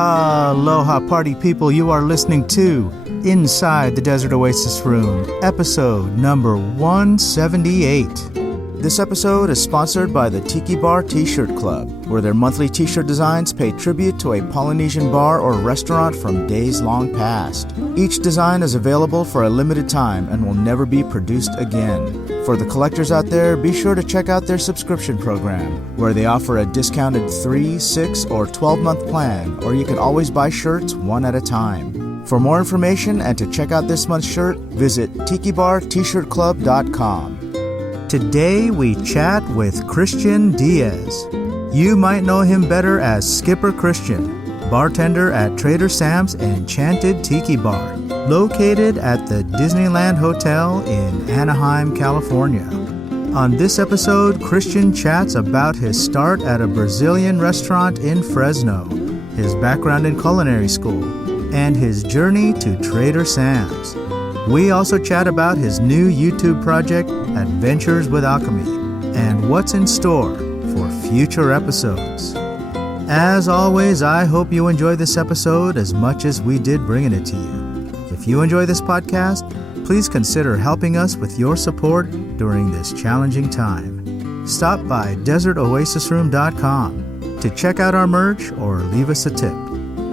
Aloha party people, you are listening to Inside the Desert Oasis Room, episode number 178. This episode is sponsored by the Tiki Bar T-Shirt Club, where their monthly T-shirt designs pay tribute to a Polynesian bar or restaurant from days long past. Each design is available for a limited time and will never be produced again. For the collectors out there, be sure to check out their subscription program, where they offer a discounted 3, 6, or 12-month plan, or you can always buy shirts one at a time. For more information and to check out this month's shirt, visit tikibartshirtclub.com. Today we chat with Cristian Diaz. You might know him better as Skipper Cristian, bartender at Trader Sam's Enchanted Tiki Bar, located at the Disneyland Hotel in Anaheim, California. On this episode, Cristian chats about his start at a Brazilian restaurant in Fresno, his background in culinary school, and his journey to Trader Sam's. We also chat about his new YouTube project, Adventures with Alchemy, and what's in store for future episodes. As always, I hope you enjoy this episode as much as we did bringing it to you. If you enjoy this podcast, please consider helping us with your support during this challenging time. Stop by desertoasisroom.com to check out our merch or leave us a tip.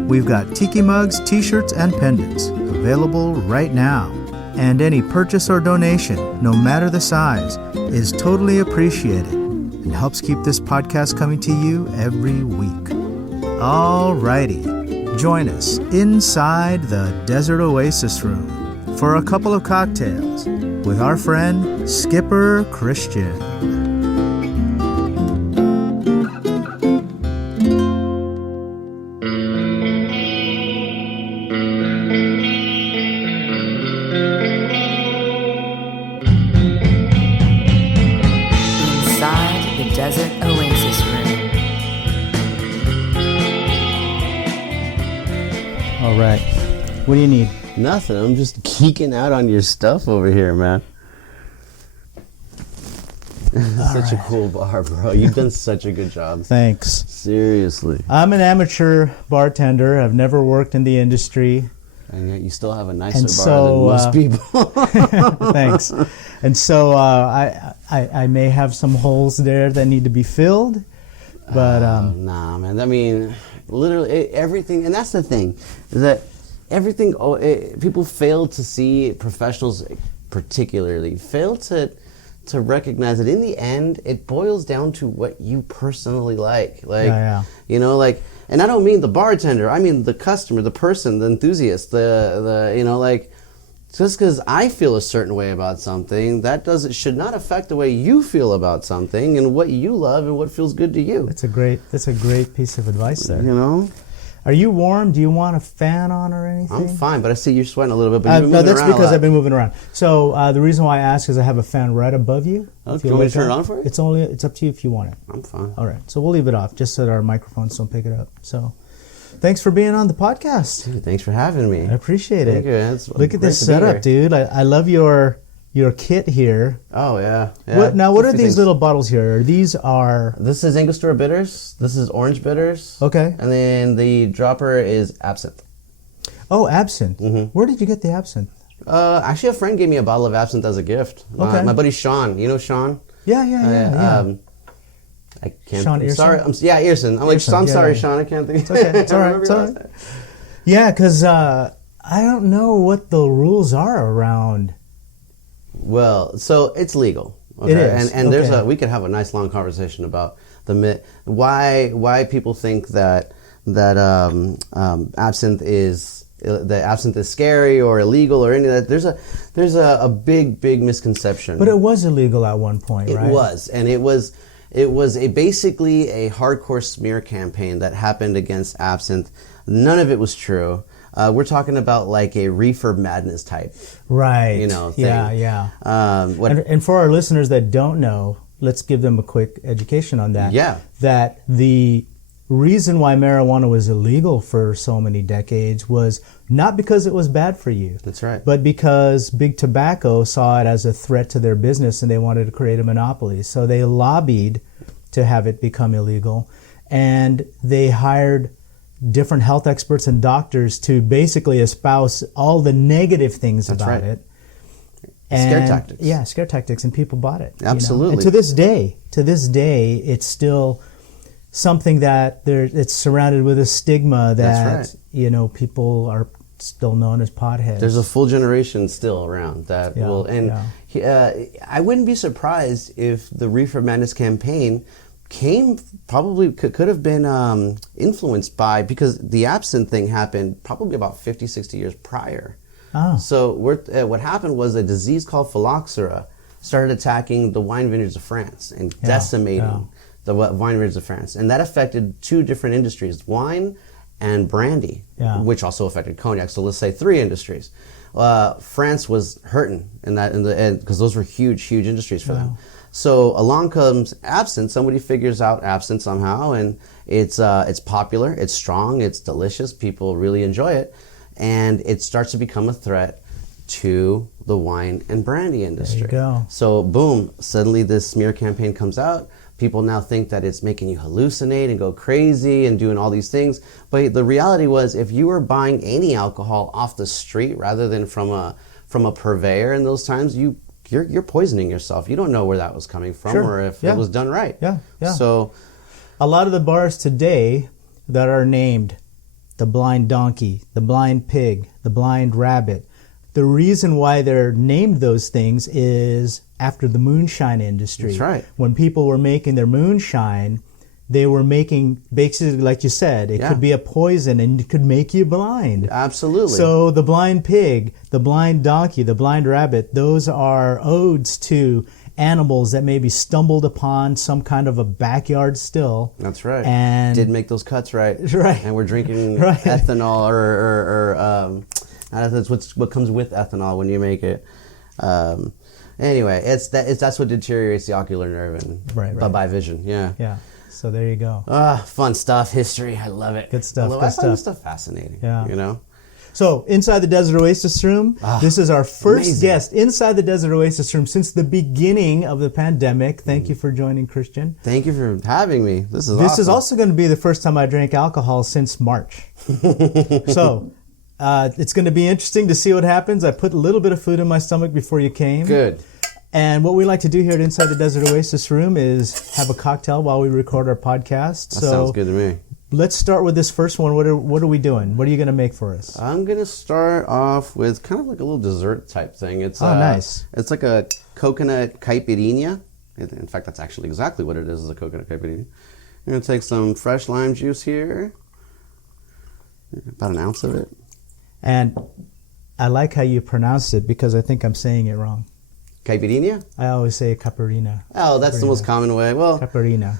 We've got tiki mugs, t-shirts, and pendants available right now. And any purchase or donation, no matter the size, is totally appreciated and helps keep this podcast coming to you every week. Alrighty, join us inside the Desert Oasis Room for a couple of cocktails with our friend Skipper Cristian. What do you need? Nothing. I'm just geeking out on your stuff over here, man. Such a cool bar, bro. You've done such a good job. Thanks. Seriously. I'm an amateur bartender. I've never worked in the industry. And yet you still have a nicer bar than most people. Thanks. And so I may have some holes there that need to be filled. But nah, man. I mean, literally everything. And that's the thing, is that everything, people fail to see, professionals particularly, fail to recognize that in the end, it boils down to what you personally like. You know, like, and I don't mean the bartender, I mean the customer, the person, the enthusiast, just because I feel a certain way about something, that should not affect the way you feel about something and what you love and what feels good to you. That's a great piece of advice there. You know? Are you warm? Do you want a fan on or anything? I'm fine, but I see you're sweating a little bit. But you've been moving that's around because I've been moving around. So the reason why I ask is I have a fan right above you. Oh, do you want me to turn it on for you? It's up to you if you want it. I'm fine. All right, so we'll leave it off just so that our microphones don't pick it up. So, thanks for being on the podcast. Dude, thanks for having me. I appreciate it. Thank you. Look at this setup, dude. I love your kit here. Oh, yeah. What are these little bottles here? This is Angostura bitters. This is orange bitters. Okay. And then the dropper is absinthe. Oh, absinthe. Mm-hmm. Where did you get the absinthe? Actually, a friend gave me a bottle of absinthe as a gift. Okay. My buddy Sean. You know Sean? Yeah. I can't. Sean I'm Earson? sorry. Earson. I'm sorry, Sean. I can't think. It's okay. It's all right. It's all right. Yeah, because I don't know what the rules are around. Well, so it's legal. Okay? It is. And there's we could have a nice long conversation about why people think that absinthe is scary or illegal or any of that. There's a big misconception. But it was illegal at one point, right? It was, and it was basically a hardcore smear campaign that happened against absinthe. None of it was true. We're talking about like a reefer madness type, right? Thing. Yeah. And for our listeners that don't know, let's give them a quick education on that. Yeah. That the reason why marijuana was illegal for so many decades was not because it was bad for you. That's right. But because Big Tobacco saw it as a threat to their business and they wanted to create a monopoly. So they lobbied to have it become illegal, and they hired different health experts and doctors to basically espouse all the negative things That's about right. it. Scare tactics. Yeah, scare tactics, and people bought it. Absolutely. And to this day, it's still something that it's surrounded with a stigma that That's right. People are still known as potheads. There's a full generation still around that will, and I wouldn't be surprised if the Reefer Madness campaign could have been influenced by, because the absinthe thing happened probably about 50, 60 years prior. Oh. So what happened was a disease called phylloxera started attacking the wine vineyards of France and decimating the wine vineyards of France. And that affected two different industries, wine and brandy, which also affected cognac. So let's say three industries. France was hurting in the end because those were huge industries for them. So along comes absinthe. Somebody figures out absinthe somehow, and it's popular, it's strong, it's delicious. People really enjoy it, and it starts to become a threat to the wine and brandy industry. There you go. So boom, suddenly this smear campaign comes out. People now think that it's making you hallucinate and go crazy and doing all these things. But the reality was, if you were buying any alcohol off the street rather than from a purveyor in those times, you're poisoning yourself. You don't know where that was coming from or if it was done right. Yeah. So a lot of the bars today that are named the Blind Donkey, the Blind Pig, the Blind Rabbit, the reason why they're named those things is after the moonshine industry. That's right. When people were making their moonshine, they were making, basically, like you said, it could be a poison and it could make you blind. Absolutely. So the Blind Pig, the Blind Donkey, the Blind Rabbit, those are odes to animals that maybe stumbled upon some kind of a backyard still. That's right. And didn't make those cuts right. Right. And we're drinking ethanol or that's what comes with ethanol when you make it. Anyway, that's what deteriorates the ocular nerve and by vision. Yeah. So there you go. Fun stuff, history. I love it. Good stuff. I find this stuff fascinating. Yeah. So inside the Desert Oasis Room, this is our first guest inside the Desert Oasis Room since the beginning of the pandemic. Thank you for joining, Cristian. Thank you for having me. This is This is also going to be the first time I drank alcohol since March. So it's going to be interesting to see what happens. I put a little bit of food in my stomach before you came. Good. And what we like to do here at Inside the Desert Oasis Room is have a cocktail while we record our podcast. That sounds good to me. Let's start with this first one. What are we doing? What are you going to make for us? I'm going to start off with kind of like a little dessert type thing. It's nice. It's like a coconut caipirinha. In fact, that's actually exactly what it is a coconut caipirinha. I'm going to take some fresh lime juice here. About an ounce of it. And I like how you pronounce it because I think I'm saying it wrong. Caipirinha? I always say caipirina. Oh, that's the most common way. Well, caipirina.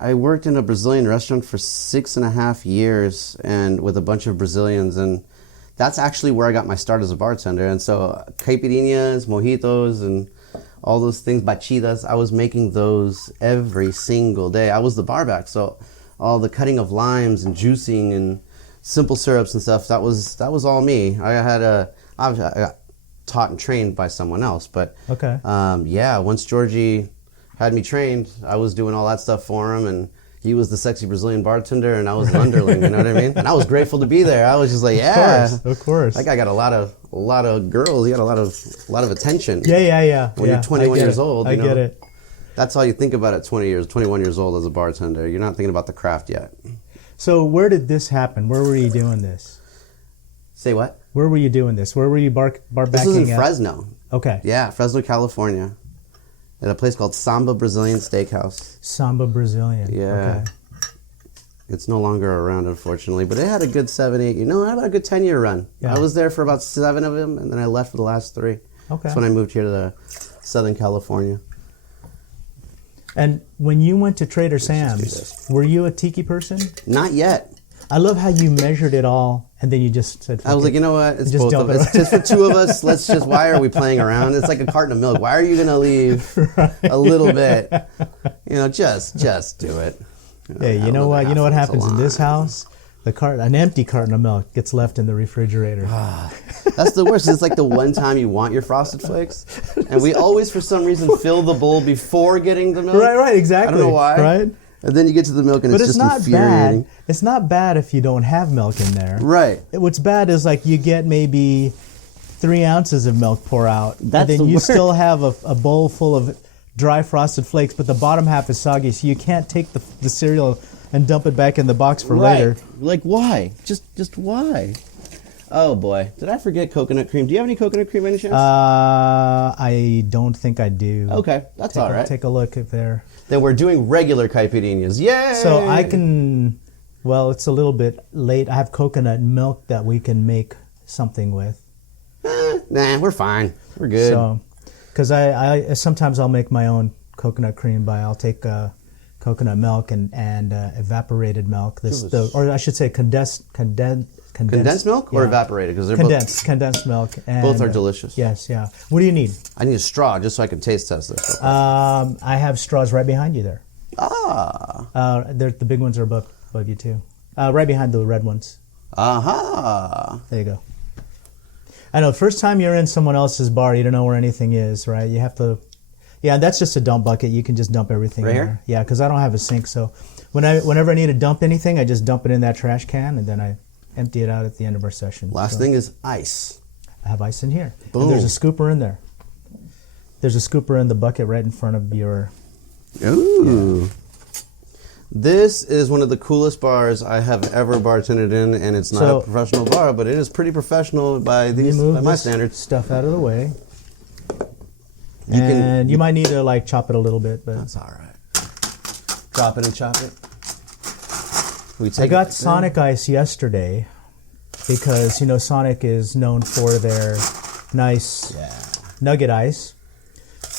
I worked in a Brazilian restaurant for 6.5 years and with a bunch of Brazilians, and that's actually where I got my start as a bartender. And so caipirinhas, mojitos, and all those things, bachitas, I was making those every single day. I was the barback, so all the cutting of limes and juicing and simple syrups and stuff, that was all me. I got taught and trained by someone else, but once Georgie had me trained, I was doing all that stuff for him, and he was the sexy Brazilian bartender, and I was an underling. You know what I mean? And I was grateful to be there. I was just like, of course. That guy got a lot of girls. He got a lot of attention. Yeah. When you're 21 years old, I get it. That's all you think about at 21 years old as a bartender. You're not thinking about the craft yet. So where did this happen? Where were you doing this? Say what? Where were you doing this? Where were you barbacking? This was in Fresno. Okay. Yeah, Fresno, California. At a place called Samba Brazilian Steakhouse. Samba Brazilian. Yeah. Okay. It's no longer around, unfortunately, but it had a good 7, 8 year. No, it had about a good 10-year run. Yeah. I was there for about 7 of them, and then I left for the last 3. Okay. That's when I moved here to Southern California. And when you went to Trader Sam's, were you a Tiki person? Not yet. I love how you measured it all, and then you just said, I was like, you know what? It's both of us. It's just for 2 of us. Why are we playing around? It's like a carton of milk. Why are you going to leave a little bit? Just do it. Hey, you know what? You know what happens in this house? An empty carton of milk gets left in the refrigerator. That's the worst. It's like the one time you want your Frosted Flakes, and we always, for some reason, fill the bowl before getting the milk. Right, exactly. I don't know why. Right? And then you get to the milk and But it's it's just not infuriating. bad. It's not bad if you don't have milk in there. Right. What's bad is like you get maybe 3 ounces of milk pour out, That's and then the you worst. still have a bowl full of dry frosted flakes, but the bottom half is soggy, so you can't take the cereal and dump it back in the box for later. Like why? Just why? Oh boy, did I forget coconut cream? Do you have any coconut cream, any chance? I don't think I do. Okay, that's all right. Take a look if they're... Then we're doing regular caipirinhas. Yay! So I can... Well, it's a little bit late. I have coconut milk that we can make something with. Nah, we're fine. We're good. So, because I sometimes I'll make my own coconut cream I'll take coconut milk and evaporated milk. Or I should say condensed Condensed milk or evaporated? Because they're condensed milk. And, both are delicious. Yes, yeah. What do you need? I need a straw just so I can taste test this. I have straws right behind you there. The big ones are above you too. Right behind the red ones. Aha. There you go. I know. First time you're in someone else's bar, you don't know where anything is, right? You have to. Yeah, that's just a dump bucket. You can just dump everything right in there. Here? Yeah, because I don't have a sink, so whenever I need to dump anything, I just dump it in that trash can, and then I empty it out at the end of our session. Last thing is ice. I have ice in here. Boom. And there's a scooper in there. There's a scooper in the bucket right in front of your... Ooh. Yeah. This is one of the coolest bars I have ever bartended in, and it's not a professional bar, but it is pretty professional by my standards. Stuff out of the way. You might need to chop it a little bit, but that's all right. Drop it and chop it. I got Sonic Ice yesterday because Sonic is known for their nice nugget ice,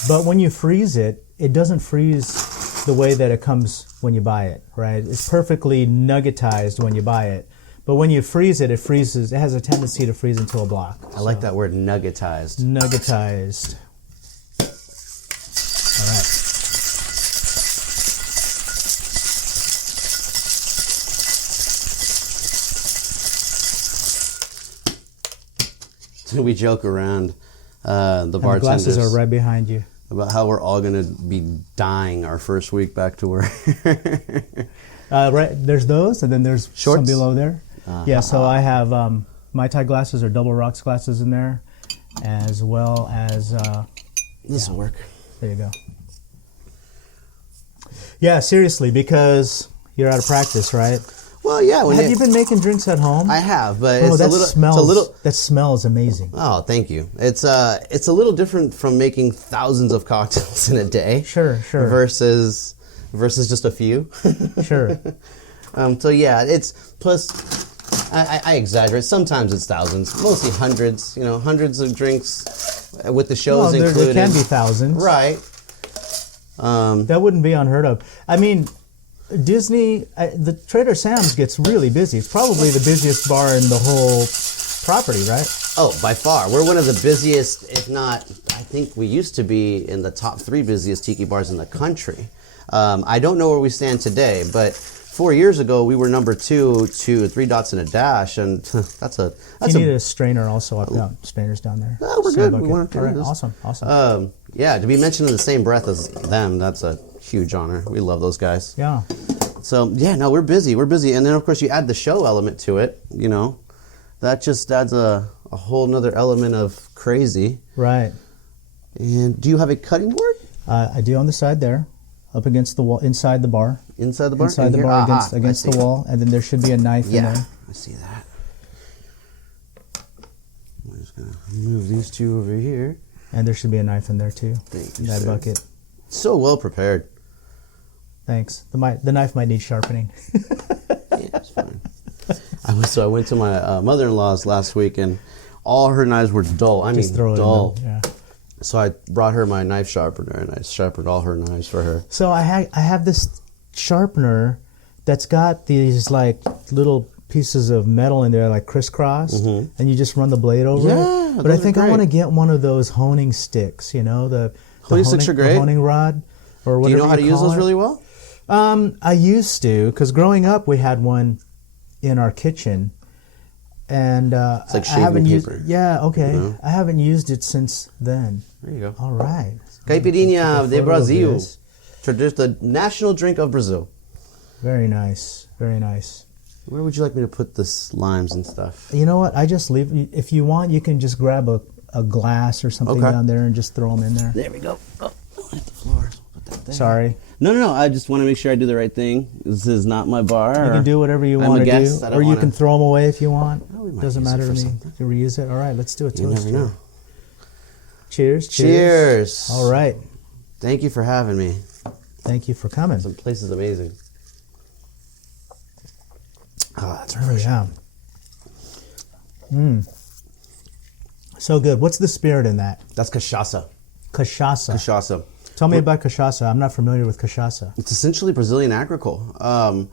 but when you freeze it, it doesn't freeze the way that it comes when you buy it, right? It's perfectly nuggetized when you buy it. But when you freeze it, it freezes. It has a tendency to freeze into a block. I like that word, nuggetized. Nuggetized. All right. We joke around, the bartenders. The glasses are right behind you. About how we're all going to be dying our first week back to work. Right, there's those, and then there's Shorts? some below there. Yeah, so I have Mai Tai glasses or double rocks glasses in there, as well as... this will work. There you go. Yeah, seriously, because you're out of practice, right? Well, yeah. Have you been making drinks at home? I have, but that smells amazing. Oh, thank you. It's a little different from making thousands of cocktails in a day. Sure. Versus just a few. Sure. So yeah, it's plus. I exaggerate. Sometimes it's thousands, mostly hundreds. Hundreds of drinks with the shows included. There can be thousands, right? That wouldn't be unheard of. I mean, Disney, the Trader Sam's gets really busy. It's probably the busiest bar in the whole property, right? Oh, by far. We're one of the busiest, if not, I think we used to be in the top 3 busiest tiki bars in the country. I don't know where we stand today, but 4 years ago we were number 2 to 3 Dots and a Dash, and that's you need a strainer also up down. Strainers down there. Oh, we're good. We All right, awesome. Yeah, to be mentioned in the same breath as them, that's a huge honor. We love those guys. Yeah. So yeah, no, we're busy, and then of course you add the show element to it. That just adds a whole nother element of crazy. Right. And do you have a cutting board? I do on the side there, up against the wall, inside the bar. Inside the bar? Inside the bar, against the wall, and then there should be a knife in there. Yeah, I see that. I'm just going to move these two over here. And there should be a knife in there too. Thank you, in that sir. bucket. So well prepared. Thanks. The knife might need sharpening. Yeah, it's fine. I went to my mother-in-law's last week, and all her knives were dull. Dull. Yeah. So I brought her my knife sharpener, and I sharpened all her knives for her. So I have this sharpener that's got these little pieces of metal in there, crisscross, and you just run the blade over it. But I think I want to get one of those honing sticks. The honing sticks are great. The honing rod, or whatever. Do you know how to use those really well? I used to, because growing up we had one in our kitchen, and it's like shaving paper. I haven't used it since then. There you go. All right. Caipirinha de Brazil, the national drink of Brazil. Very nice. Very nice. Where would you like me to put the limes and stuff? You know what? I just leave. If you want, you can just grab a glass or something down there and just throw them in there. There we go. Oh, hit the floor. Put that there. Sorry. No. I just want to make sure I do the right thing. This is not my bar. You can do whatever you want to do. Or you can throw them away if you want. Oh, Doesn't matter to me. You can reuse it. All right, let's do a toast. You never know. Cheers. Cheers. All right. Thank you for having me. Thank you for coming. This place is amazing. Oh, that's refreshing. So good. What's the spirit in that? That's cachaça. Cachaça. Tell me about cachaça. I'm not familiar with cachaça. It's essentially Brazilian agricole.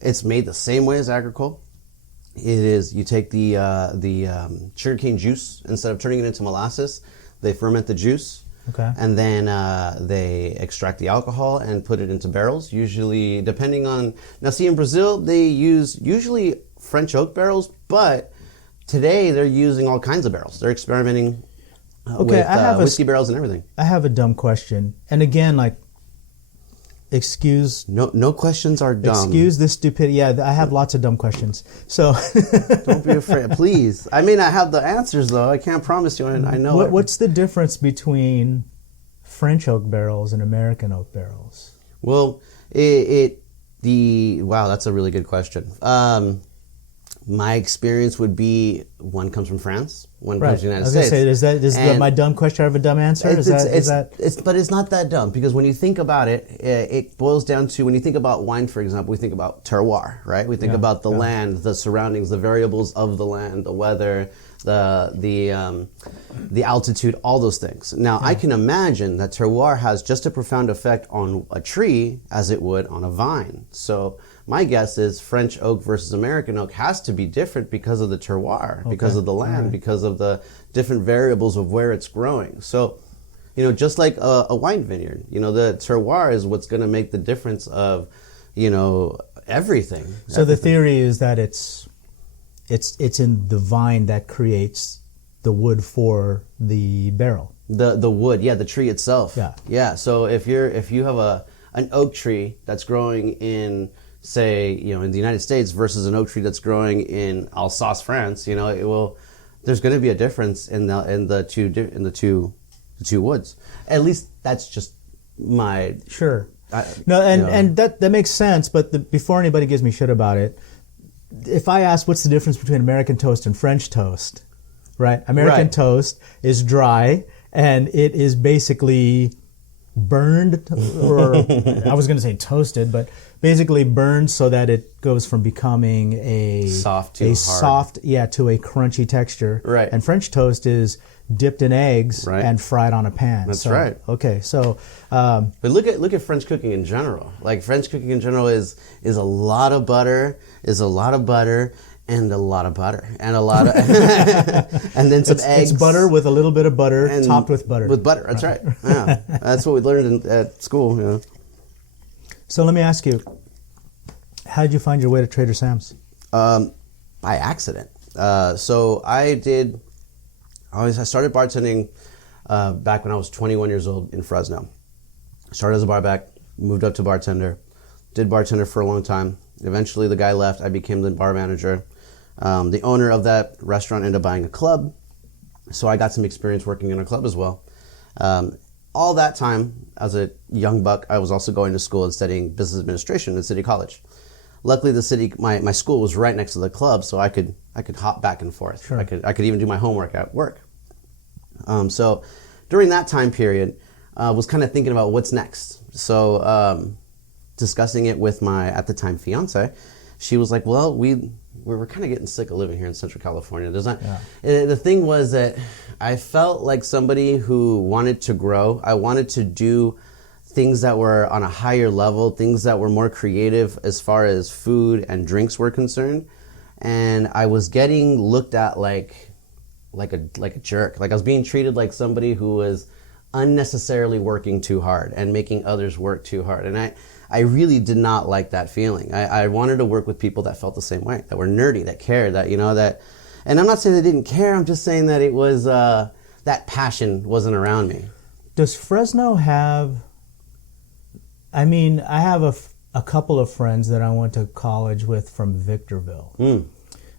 It's made the same way as agricole. It is, you take the sugarcane juice, instead of turning it into molasses, they ferment the juice. Okay. And then they extract the alcohol and put it into barrels, usually depending on... Now, see, in Brazil, they use usually French oak barrels, but today they're using all kinds of barrels. They're experimenting with whiskey barrels and everything. I have a dumb question. And again, like, excuse... No questions are dumb. Excuse this stupidity. Yeah, I have lots of dumb questions. So... Don't be afraid. Please. I mean, I have the answers, though. I can't promise you. I know What's the difference between French oak barrels and American oak barrels? Well, wow, that's a really good question. My experience would be one comes from France, one comes from the United States. I was going to say, my dumb question have a dumb answer? But it's not that dumb, because when you think about it, it boils down to, when you think about wine, for example, we think about terroir, right? We think about the land, the surroundings, the variables of the land, the weather, the altitude, all those things. Now, I can imagine that terroir has just a profound effect on a tree as it would on a vine. So my guess is French oak versus American oak has to be different because of the terroir, because of the land, because of the different variables of where it's growing. So, just like a wine vineyard, the terroir is what's going to make the difference of, everything. So the theory is that it's in the vine that creates the wood for the barrel. The wood, the tree itself. Yeah. So if you have an oak tree that's growing in, say, in the United States versus an oak tree that's growing in Alsace, France, there's going to be a difference in the two woods. At least that's just my and that makes sense. But before anybody gives me shit about it, if I ask what's the difference between American toast and French toast, right? American toast is dry and it is basically burned, or I was going to say toasted, but basically burned so that it goes from becoming a soft to a crunchy texture. Right. And French toast is dipped in eggs and fried on a pan. That's right. Okay, so but look at French cooking in general. Like, French cooking in general is a lot of butter, and a lot of butter, and a lot of and then some eggs. It's butter with a little bit of butter topped with butter. With butter, that's right. Yeah, that's what we learned at school. So let me ask you, how did you find your way to Trader Sam's? By accident. So I started bartending back when I was 21 years old in Fresno. Started as a barback, moved up to bartender, did bartender for a long time. Eventually the guy left, I became the bar manager. The owner of that restaurant ended up buying a club, so I got some experience working in a club as well. All that time, as a young buck, I was also going to school and studying business administration at City College. Luckily, my school was right next to the club, so I could hop back and forth. Sure. I could even do my homework at work. So during that time period, I was kind of thinking about what's next. So discussing it with my, at the time, fiance, she was like, well, we're kind of getting sick of living here in Central California. The thing was that I felt like somebody who wanted to grow. I wanted to do things that were on a higher level, things that were more creative as far as food and drinks were concerned. And I was getting looked at like a jerk. Like, I was being treated like somebody who was unnecessarily working too hard and making others work too hard. And I really did not like that feeling. I wanted to work with people that felt the same way, that were nerdy, that cared, that. And I'm not saying they didn't care, I'm just saying that it was, that passion wasn't around me. Does Fresno have, I have a couple of friends that I went to college with from Victorville. Mm.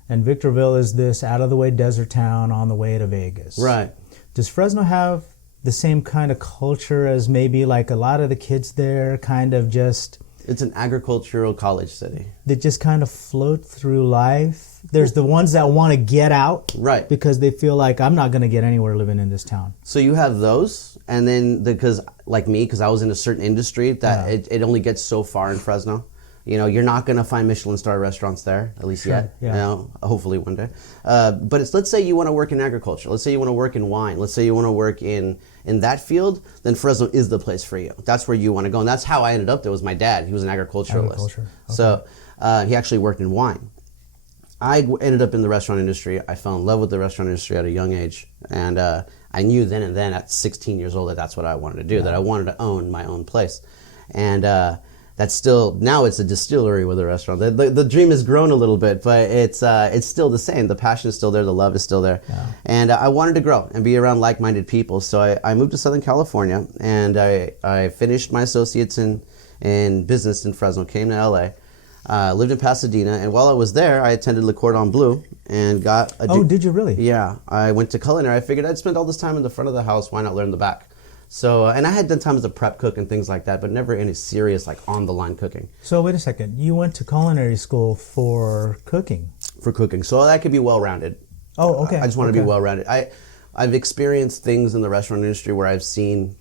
And Victorville is this out-of-the-way desert town on the way to Vegas. Right. Does Fresno have the same kind of culture as maybe like a lot of the kids there kind of just... It's an agricultural college city. They just kind of float through life. There's the ones that want to get out. Right. Because they feel like, I'm not going to get anywhere living in this town. So you have those, and then because like me, because I was in a certain industry, that it only gets so far in Fresno. You know, you're not going to find Michelin star restaurants there, at least yet. Yeah. You know, hopefully one day. But let's say you want to work in agriculture. Let's say you want to work in wine. Let's say you want to work in that field. Then Fresno is the place for you. That's where you want to go. And that's how I ended up there. Was my dad. He was an agriculturalist. Agriculture. Okay. So he actually worked in wine. I ended up in the restaurant industry. I fell in love with the restaurant industry at a young age. And I knew then and then at 16 years old that that's what I wanted to do, that I wanted to own my own place. And that's still, now it's a distillery with a restaurant. The dream has grown a little bit, but it's still the same. The passion is still there. The love is still there. Yeah. And I wanted to grow and be around like-minded people. So I moved to Southern California, and I finished my associates in business in Fresno, came to LA, lived in Pasadena, and while I was there, I attended Le Cordon Bleu and got a... Oh, did you really? Yeah. I went to culinary. I figured I'd spend all this time in the front of the house. Why not learn the back? So, and I had done time as a prep cook and things like that, but never any serious, like, on-the-line cooking. So, wait a second. You went to culinary school for cooking? For cooking. So that could be well-rounded. Oh, okay. I just want to be well-rounded. I've experienced things in the restaurant industry where I've seen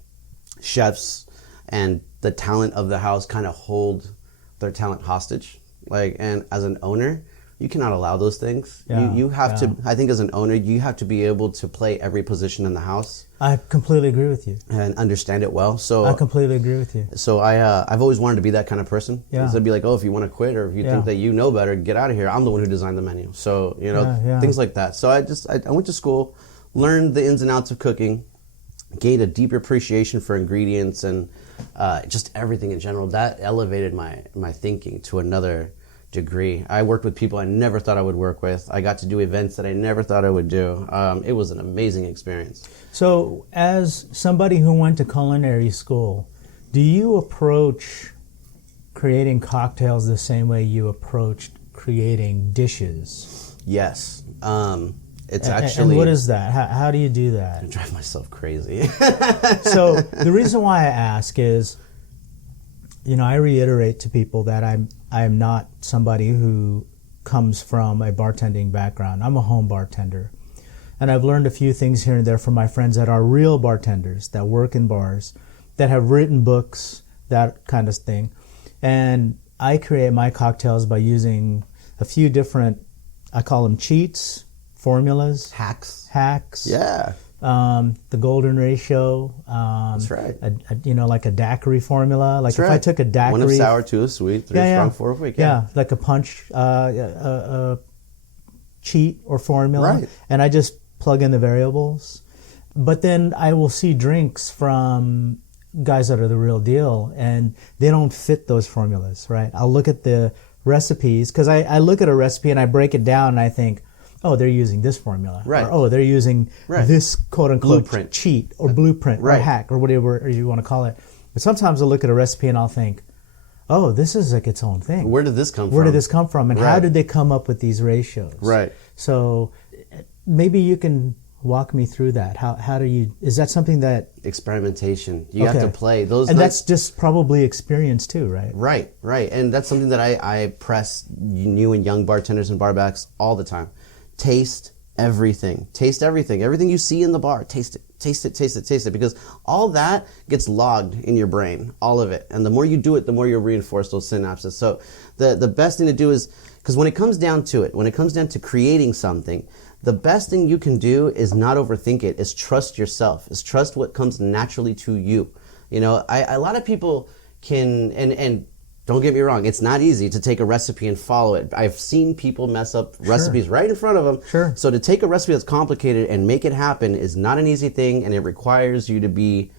chefs and the talent of the house kind of hold their talent hostage. Like, and as an owner, you cannot allow those things. Yeah, you have to, I think as an owner, you have to be able to play every position in the house. I completely agree with you. And understand it well. So I completely agree with you. So I've always wanted to be that kind of person. Yeah. So I'd be like, oh, if you want to quit or if you think that you know better, get out of here. I'm the one who designed the menu. So, you know, things like that. So I went to school, learned the ins and outs of cooking, gained a deeper appreciation for ingredients and just everything in general. That elevated my thinking to another degree. I worked with people I never thought I would work with. I got to do events that I never thought I would do. It was an amazing experience. So, as somebody who went to culinary school, do you approach creating cocktails the same way you approached creating dishes? Yes. It's actually... And what is that? How do you do that? I drive myself crazy. So, the reason why I ask is, you know, I reiterate to people that I am not somebody who comes from a bartending background. I'm a home bartender. And I've learned a few things here and there from my friends that are real bartenders, that work in bars, that have written books, that kind of thing. And I create my cocktails by using a few different, I call them cheats, formulas. Hacks. Yeah. The golden ratio. That's right. Like a daiquiri formula. Like That's right. I took a daiquiri. 1 of sour, 2 of sweet, 3 strong, 4 of weak. Yeah, like a punch cheat or formula. Right. And I just plug in the variables. But then I will see drinks from guys that are the real deal, and they don't fit those formulas, right? I'll look at the recipes, because I look at a recipe and I break it down and I think, oh, they're using this formula. Right. Or, oh, they're using this quote-unquote blueprint. cheat or blueprint or hack or whatever you want to call it. But sometimes I'll look at a recipe and I'll think, oh, this is like its own thing. Where did this come from? Where did this come from? And how did they come up with these ratios? Right. So maybe you can walk me through that. How do you, is that something that... Experimentation. You have to play. And that's just probably experience too, right? Right. And that's something that I press new and young bartenders and barbacks all the time. Taste everything. Taste everything. Everything you see in the bar, taste it. Taste it, taste it, taste it. Because all that gets logged in your brain. All of it. And the more you do it, the more you'll reinforce those synapses. So the best thing to do is, because when it comes down to it, when it comes down to creating something, the best thing you can do is not overthink it, is trust yourself, is trust what comes naturally to you. You know, a lot of people can, and don't get me wrong, it's not easy to take a recipe and follow it. I've seen people mess up recipes right in front of them. Sure. So to take a recipe that's complicated and make it happen is not an easy thing, and it requires you to be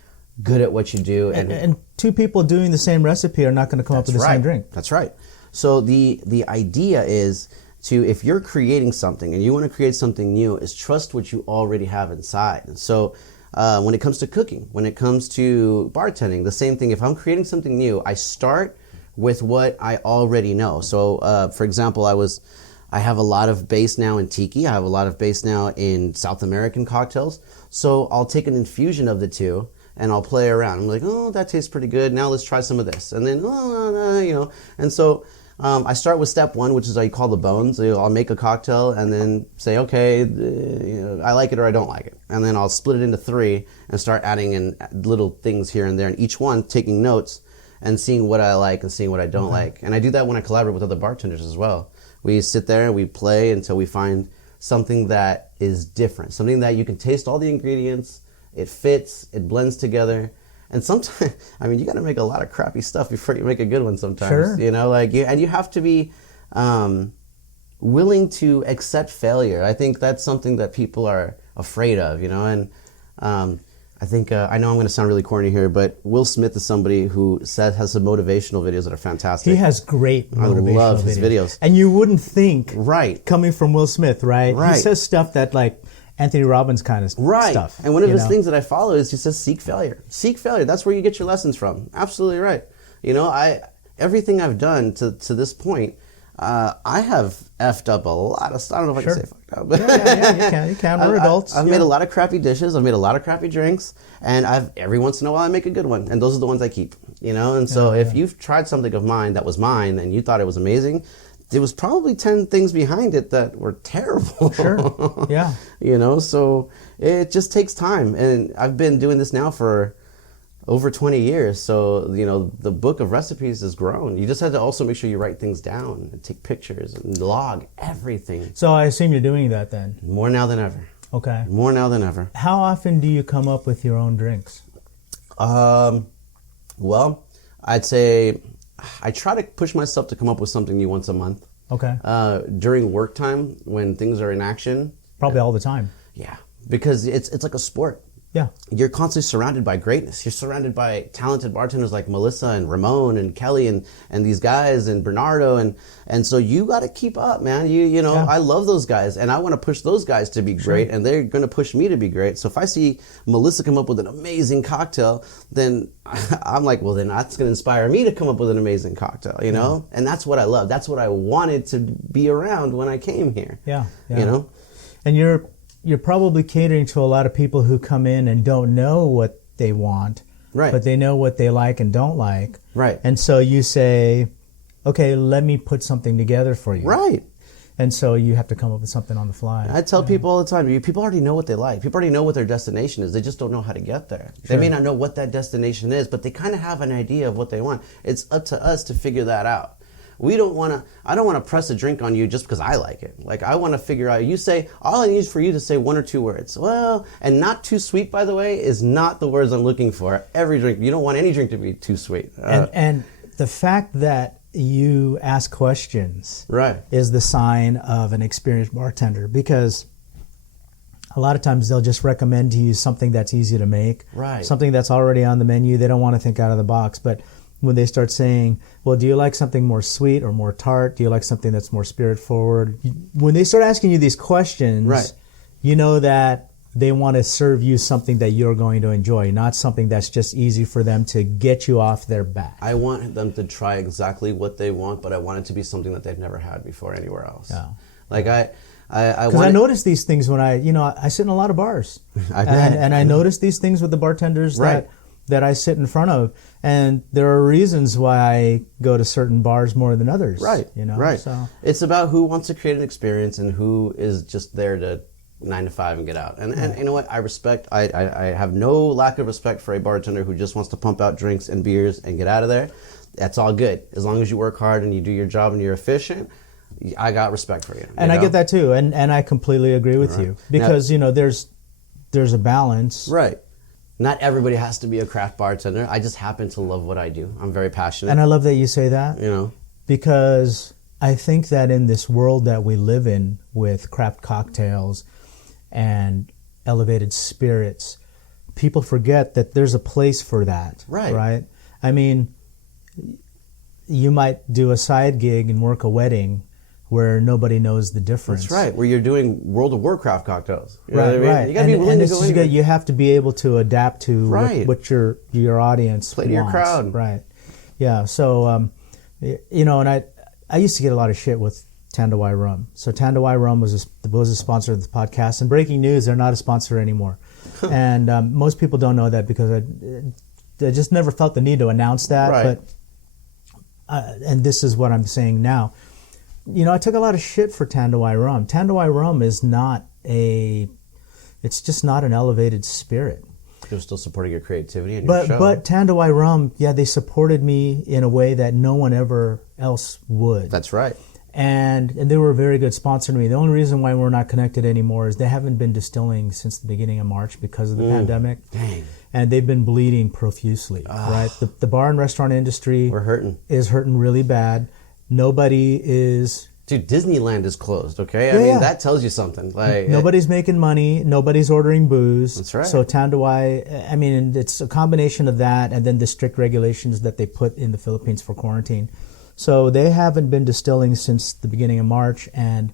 good at what you do. And two people doing the same recipe are not going to come up with the same drink. That's right. So the idea is to, if you're creating something and you want to create something new, is trust what you already have inside. And so when it comes to cooking, when it comes to bartending, the same thing. If I'm creating something new, I start with what I already know. So, for example, I have a lot of base now in Tiki. I have a lot of base now in South American cocktails. So I'll take an infusion of the two and I'll play around. I'm like, oh, that tastes pretty good. Now let's try some of this. And then, you know, and so I start with step one, which is what you call the bones. I'll make a cocktail and then say, okay, you know, I like it or I don't like it. And then I'll split it into three and start adding in little things here and there, and each one taking notes and seeing what I like and seeing what I don't like. And I do that when I collaborate with other bartenders as well. We sit there and we play until we find something that is different, something that you can taste all the ingredients, it fits, it blends together. And sometimes, I mean, you got to make a lot of crappy stuff before you make a good one sometimes. Sure. You know, like, and you have to be willing to accept failure. I think that's something that people are afraid of, you know, and I think, I know I'm going to sound really corny here, but Will Smith is somebody who has some motivational videos that are fantastic. He has great motivational I love his videos. And you wouldn't think, right, coming from Will Smith, right? He says stuff that, like, Anthony Robbins kind of stuff. And one of his things that I follow is he says, seek failure. Seek failure. That's where you get your lessons from. Absolutely right. You know, everything I've done to this point, I have effed up a lot of stuff. I don't know if I can say fucked up. But yeah, you can. We're adults. I've made a lot of crappy dishes. I've made a lot of crappy drinks. And every once in a while I make a good one. And those are the ones I keep, you know? And so if you've tried something of mine that was mine and you thought it was amazing, there was probably 10 things behind it that were terrible. Sure, yeah. You know, so it just takes time. And I've been doing this now for over 20 years. So, you know, the book of recipes has grown. You just have to also make sure you write things down and take pictures and log everything. So I assume you're doing that then? More now than ever. Okay. More now than ever. How often do you come up with your own drinks? Well, I'd say I try to push myself to come up with something new once a month. Okay. During work time, when things are in action. Probably all the time. Yeah, because it's like a sport. Yeah. You're constantly surrounded by greatness. You're surrounded by talented bartenders like Melissa and Ramon and Kelly and these guys and Bernardo and so you got to keep up, man. You know, I love those guys and I want to push those guys to be great and they're going to push me to be great. So if I see Melissa come up with an amazing cocktail, then I'm like, well, then that's going to inspire me to come up with an amazing cocktail, you know? And that's what I love. That's what I wanted to be around when I came here. Yeah. You know? And you're probably catering to a lot of people who come in and don't know what they want, right? But they know what they like and don't like, right? And so you say, okay, let me put something together for you, right? And so you have to come up with something on the fly. I tell people all the time, people already know what they like. People already know what their destination is. They just don't know how to get there. Sure. They may not know what that destination is, but they kind of have an idea of what they want. It's up to us to figure that out. I don't want to press a drink on you just because I like it. Like, I want to figure out, you say, all I need is for you to say one or two words. Well, and not too sweet, by the way, is not the words I'm looking for. Every drink, you don't want any drink to be too sweet. And the fact that you ask questions is the sign of an experienced bartender, because a lot of times they'll just recommend to you something that's easy to make, something that's already on the menu. They don't want to think out of the box, but when they start saying, well, do you like something more sweet or more tart? Do you like something that's more spirit forward? When they start asking you these questions, you know that they want to serve you something that you're going to enjoy, not something that's just easy for them to get you off their back. I want them to try exactly what they want, but I want it to be something that they've never had before anywhere else. Yeah. Like because I notice these things when I sit in a lot of bars. and I notice these things with the bartenders that I sit in front of, and there are reasons why I go to certain bars more than others. You know? So it's about who wants to create an experience and who is just there to 9 to 5 and get out. And you know what? I have no lack of respect for a bartender who just wants to pump out drinks and beers and get out of there. That's all good. As long as you work hard and you do your job and you're efficient, I got respect for you. And I get that too. And I completely agree with you. Because, there's a balance. Right. Not everybody has to be a craft bartender. I just happen to love what I do. I'm very passionate. And I love that you say that. Because I think that in this world that we live in with craft cocktails and elevated spirits, people forget that there's a place for that. Right? I mean, you might do a side gig and work a wedding where nobody knows the difference. That's right, where you're doing World of Warcraft cocktails. You know what I mean? You got to be willing to go anywhere. You have to be able to adapt to what your audience play to your crowd. Right. Yeah. So You know, and I used to get a lot of shit with Tandawai Rum. So Tandawai Rum was a sponsor of the podcast. And breaking news, they're not a sponsor anymore. And most people don't know that because I just never felt the need to announce that. Right. But and this is what I'm saying now. You know, I took a lot of shit for Tandawai Rum. Tandawai Rum is not it's just not an elevated spirit. They're still supporting your creativity and your show. But Tandawai Rum, yeah, they supported me in a way that no one ever else would. That's right. And they were a very good sponsor to me. The only reason why we're not connected anymore is they haven't been distilling since the beginning of March because of the pandemic. Dang. And they've been bleeding profusely, right? The bar and restaurant industry is hurting really bad. Nobody is... Dude, Disneyland is closed, okay? I mean, that tells you something. Like nobody's making money. Nobody's ordering booze. That's right. So Tandawai, I mean, it's a combination of that and then the strict regulations that they put in the Philippines for quarantine. So they haven't been distilling since the beginning of March, and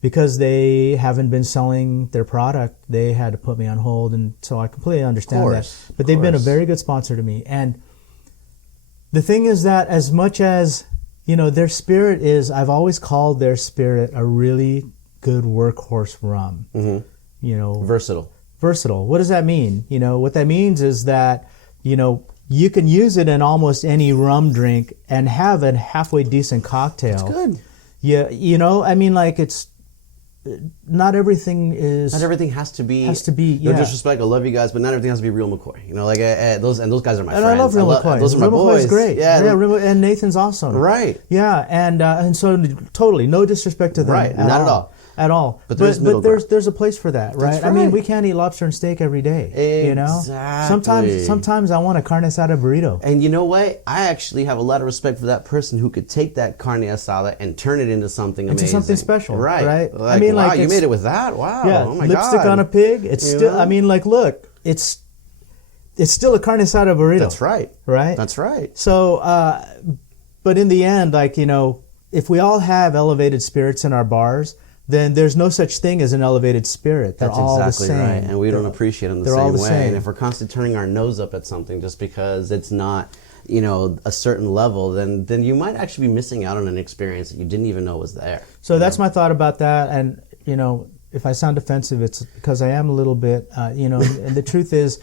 because they haven't been selling their product, they had to put me on hold, and so I completely understand that. But they've been a very good sponsor to me. And the thing is that as much as, you know, their spirit is, I've always called their spirit a really good workhorse rum. Mm-hmm. You know, versatile. What does that mean? You know, what that means is that, you know, you can use it in almost any rum drink and have a halfway decent cocktail. It's good. Yeah, you know, I mean, like it's not everything has to be. No disrespect, I love you guys, but not everything has to be real McCoy. You know, like those guys are my friends. I love real McCoy. Those are my real boys. McCoy's great. Yeah, and Nathan's awesome. Right. Yeah, and so totally no disrespect to them. Right. Not at all. At all. But there's a place for that, right? That's I mean, we can't eat lobster and steak every day. Exactly. You know? Sometimes I want a carne asada burrito. And you know what? I actually have a lot of respect for that person who could take that carne asada and turn it into something amazing. Into something special. Right. Like, I mean, wow, like you made it with that? Wow. Yeah, oh my lipstick God. on a pig. It's still, know? I mean, like, look, it's still a carne asada burrito. That's right. Right? That's right. So, but in the end, like, you know, if we all have elevated spirits in our bars, then there's no such thing as an elevated spirit. They're all exactly the same. Right. And we don't appreciate them the all same the way. same. And if we're constantly turning our nose up at something just because it's not, you know, a certain level, then you might actually be missing out on an experience that you didn't even know was there. So that's my thought about that. And, you know, if I sound offensive, it's because I am a little bit, you know, and the truth is,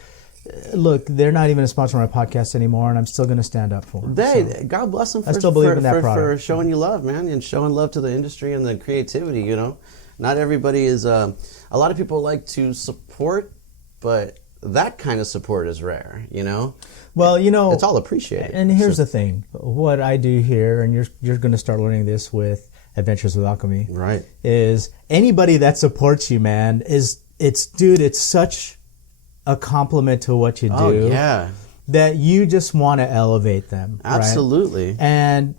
look, they're not even a sponsor of my podcast anymore, and I'm still going to stand up for them. God bless them for, I still believe in that product. For showing you love, man, and showing love to the industry and the creativity, you know. Not everybody is, a lot of people like to support, but that kind of support is rare, you know. Well, you know, it's all appreciated. And here's the thing: what I do here, and you're going to start learning this with Adventures with Alchemy, right? Is anybody that supports you, man, it's such a compliment to what you do. Oh, yeah. That you just want to elevate them. Absolutely. Right? And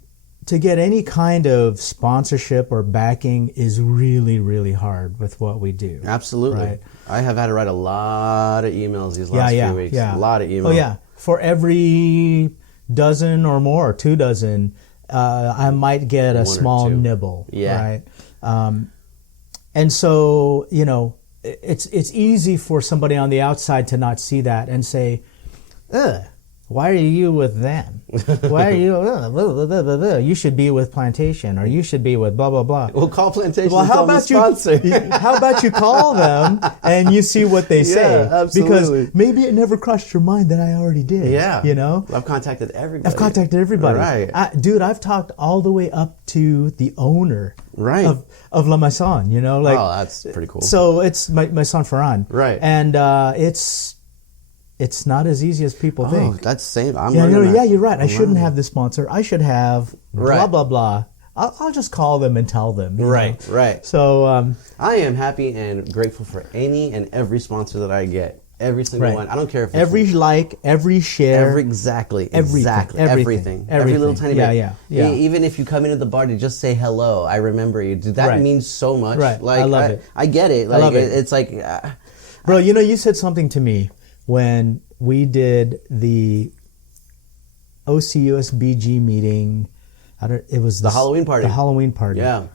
to get any kind of sponsorship or backing is really, really hard with what we do. Absolutely. Right? I have had to write a lot of emails these last few weeks. Yeah. A lot of emails. Oh, yeah. For every dozen or more, 2 dozen, I might get a small nibble. Yeah. Right? And so, you know, it's easy for somebody on the outside to not see that and say, ugh, why are you with them? Why are you, blah, blah, blah, you should be with Plantation, or you should be with blah, blah, blah. Well, call Plantation. Well, how about how about you call them and you see what they say? Yeah, absolutely. Because maybe it never crossed your mind that I already did. Yeah. You know? I've contacted everybody. Right. Dude, I've talked all the way up to the owner. Right. Of La Maison, you know? Like, oh, that's pretty cool. So it's Maison Ferrand. Right. And it's not as easy as people think. Oh, that's same. You're right. I shouldn't have this sponsor. I should have blah, blah, blah. I'll just call them and tell them. Right, know? right. So I am happy and grateful for any and every sponsor that I get. Every single one. I don't care if it's every share. Exactly. Everything. Every little tiny bit. Yeah. Even if you come into the bar to just say hello, I remember you. That means so much. Right. Like, I love it. I get it. Like, I love it. It's like... Bro, you know, you said something to me when we did the OCUSBG meeting. It was the Halloween party. The Halloween party. Yeah.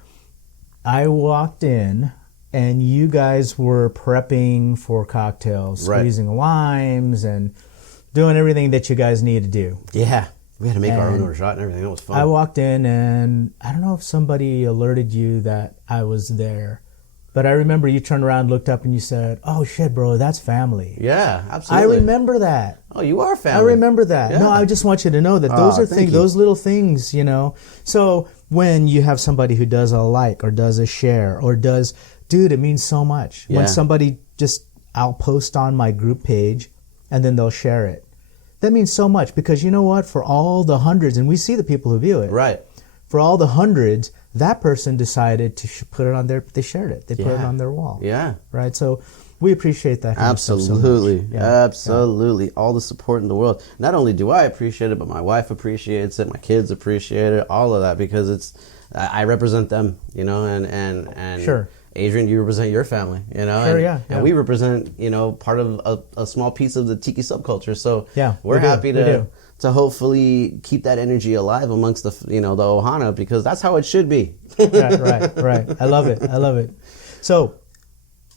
I walked in, and you guys were prepping for cocktails, squeezing limes, and doing everything that you guys need to do. Yeah. We had to make our own order shot and everything. That was fun. I walked in, and I don't know if somebody alerted you that I was there, but I remember you turned around, looked up, and you said, "Oh shit, bro, that's family." Yeah, absolutely. I remember that. Oh, you are family. I remember that. Yeah. No, I just want you to know that those are things, those little things, you know. So when you have somebody who does a like or does a share or does, dude, it means so much. Yeah. When somebody just, I'll post on my group page and then they'll share it. That means so much, because you know what? For all the hundreds, and we see the people who view it. Right. For all the hundreds, that person decided to put it on their, they shared it. They put it on their wall. Yeah. Right. So we appreciate that. Absolutely. So absolutely. Yeah. All the support in the world. Not only do I appreciate it, but my wife appreciates it. My kids appreciate it. All of that, because it's, I represent them, you know, and sure. Adrian, you represent your family, you know, sure, and we represent, you know, part of a small piece of the Tiki subculture. So we're we happy to hopefully keep that energy alive amongst the, you know, the Ohana, because that's how it should be. right. I love it. So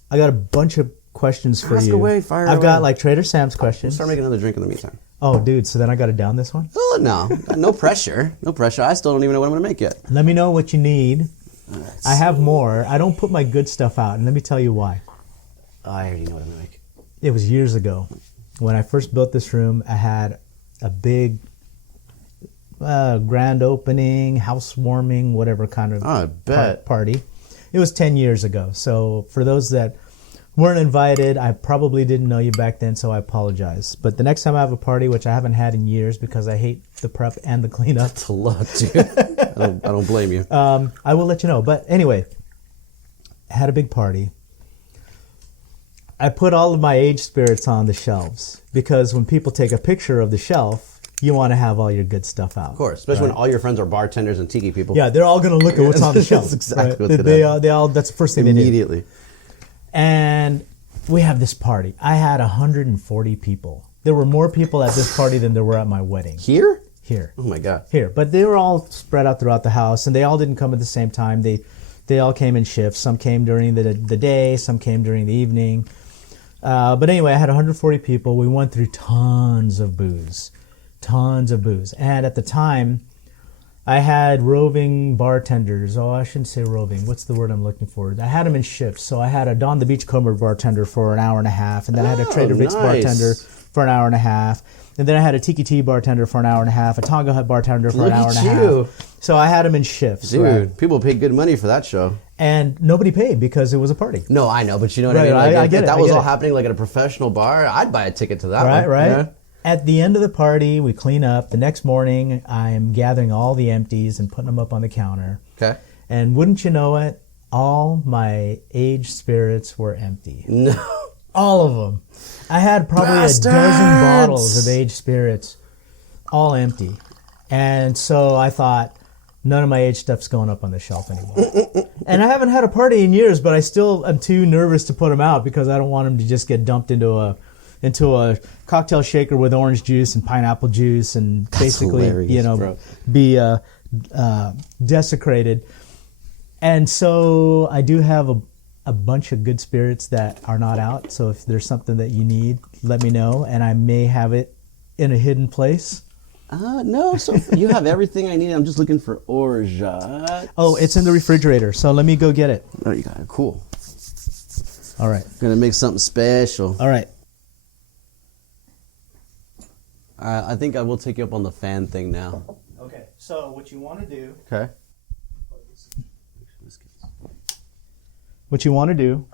I got a bunch of questions for Ask you. Away, fire I've away. got like Trader Sam's questions. We'll start making another drink in the meantime. Oh, dude, so then I got to down this one? Oh, no pressure. No pressure. I still don't even know what I'm going to make yet. Let me know what you need. I have more. I don't put my good stuff out, and let me tell you why. I already know what I'm going to make. It was years ago. When I first built this room, I had a big grand opening, housewarming, whatever kind of party. It was 10 years ago. So for those that weren't invited, I probably didn't know you back then, so I apologize. But the next time I have a party, which I haven't had in years because I hate the prep and the cleanup. That's a lot, dude. I don't blame you. I will let you know. But anyway, I had a big party. I put all of my aged spirits on the shelves because when people take a picture of the shelf, you want to have all your good stuff out. Of course, especially when all your friends are bartenders and Tiki people. Yeah, they're all going to look at what's on the shelf. That's exactly what they all. That's the first thing immediately. They do. And we have this party. I had 140 people. There were more people at this party than there were at my wedding. Here? Here. Oh my God. Here. But they were all spread out throughout the house, and they all didn't come at the same time. They all came in shifts. Some came during the day, some came during the evening. But anyway, I had 140 people. We went through tons of booze. And at the time, I had roving bartenders. Oh, I shouldn't say roving. What's the word I'm looking for? I had them in shifts. So I had a Don the Beachcomber bartender for an hour and a half, and then I had a Trader Vic's bartender for an hour and a half, and then I had a Tiki Tea bartender for an hour and a half, a Tonga Hut bartender for an hour and a half. So I had them in shifts. Dude, people paid good money for that show. And nobody paid because it was a party. No, I know, but you know what I mean? Like, if that was all happening like at a professional bar, I'd buy a ticket to that one. Right. Yeah? At the end of the party, we clean up. The next morning, I'm gathering all the empties and putting them up on the counter. Okay. And wouldn't you know it, all my aged spirits were empty. No. All of them. I had probably a dozen bottles of aged spirits, all empty. And so I thought, none of my aged stuff's going up on the shelf anymore. And I haven't had a party in years, but I still am too nervous to put them out because I don't want them to just get dumped into a cocktail shaker with orange juice and pineapple juice and basically, be desecrated. And so I do have a bunch of good spirits that are not out. So if there's something that you need, let me know, and I may have it in a hidden place. No, so you have everything I need. I'm just looking for orgeat. Oh, it's in the refrigerator, so let me go get it. Oh, you got it. Cool. All right. Gonna make something special. All right. I think I will take you up on the fan thing now. Okay, so what you want to do... Okay. What you want to do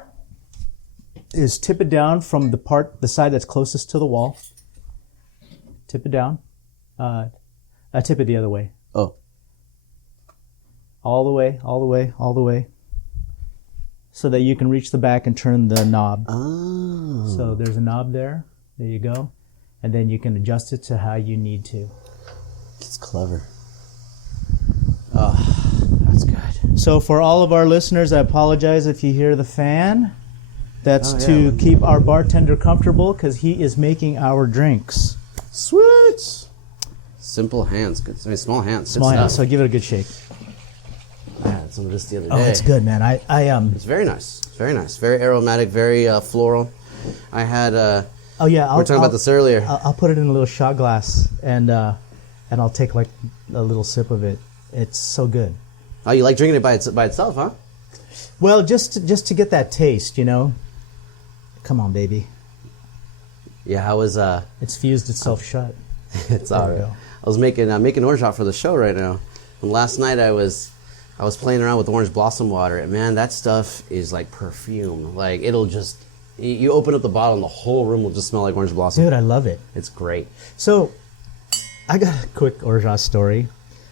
is tip it down from the side that's closest to the wall. Tip it down. I tip it the other way. Oh. All the way. So that you can reach the back and turn the knob. Oh. So there's a knob there. There you go. And then you can adjust it to how you need to. It's clever. Oh, that's good. So for all of our listeners, I apologize if you hear the fan. That's to keep our bartender comfortable because he is making our drinks. Sweet. Simple hands. Good. I mean, small hands. Small hands. So give it a good shake. I had some of this the other day. Oh, it's good, man. It's very nice. It's very nice. Very aromatic. Very floral. I had. Oh yeah, we were talking about this earlier. I'll put it in a little shot glass, and and I'll take like a little sip of it. It's so good. Oh, you like drinking it by itself, huh? Well, just to get that taste, you know. Come on, baby. Yeah, how was It's fused itself shut. It's all right. I was making orange drop for the show right now. And last night I was playing around with orange blossom water, and man, that stuff is like perfume. Like it'll just, you open up the bottle and the whole room will just smell like orange blossom. Dude, I love it. It's great. So, I got a quick orgeat story.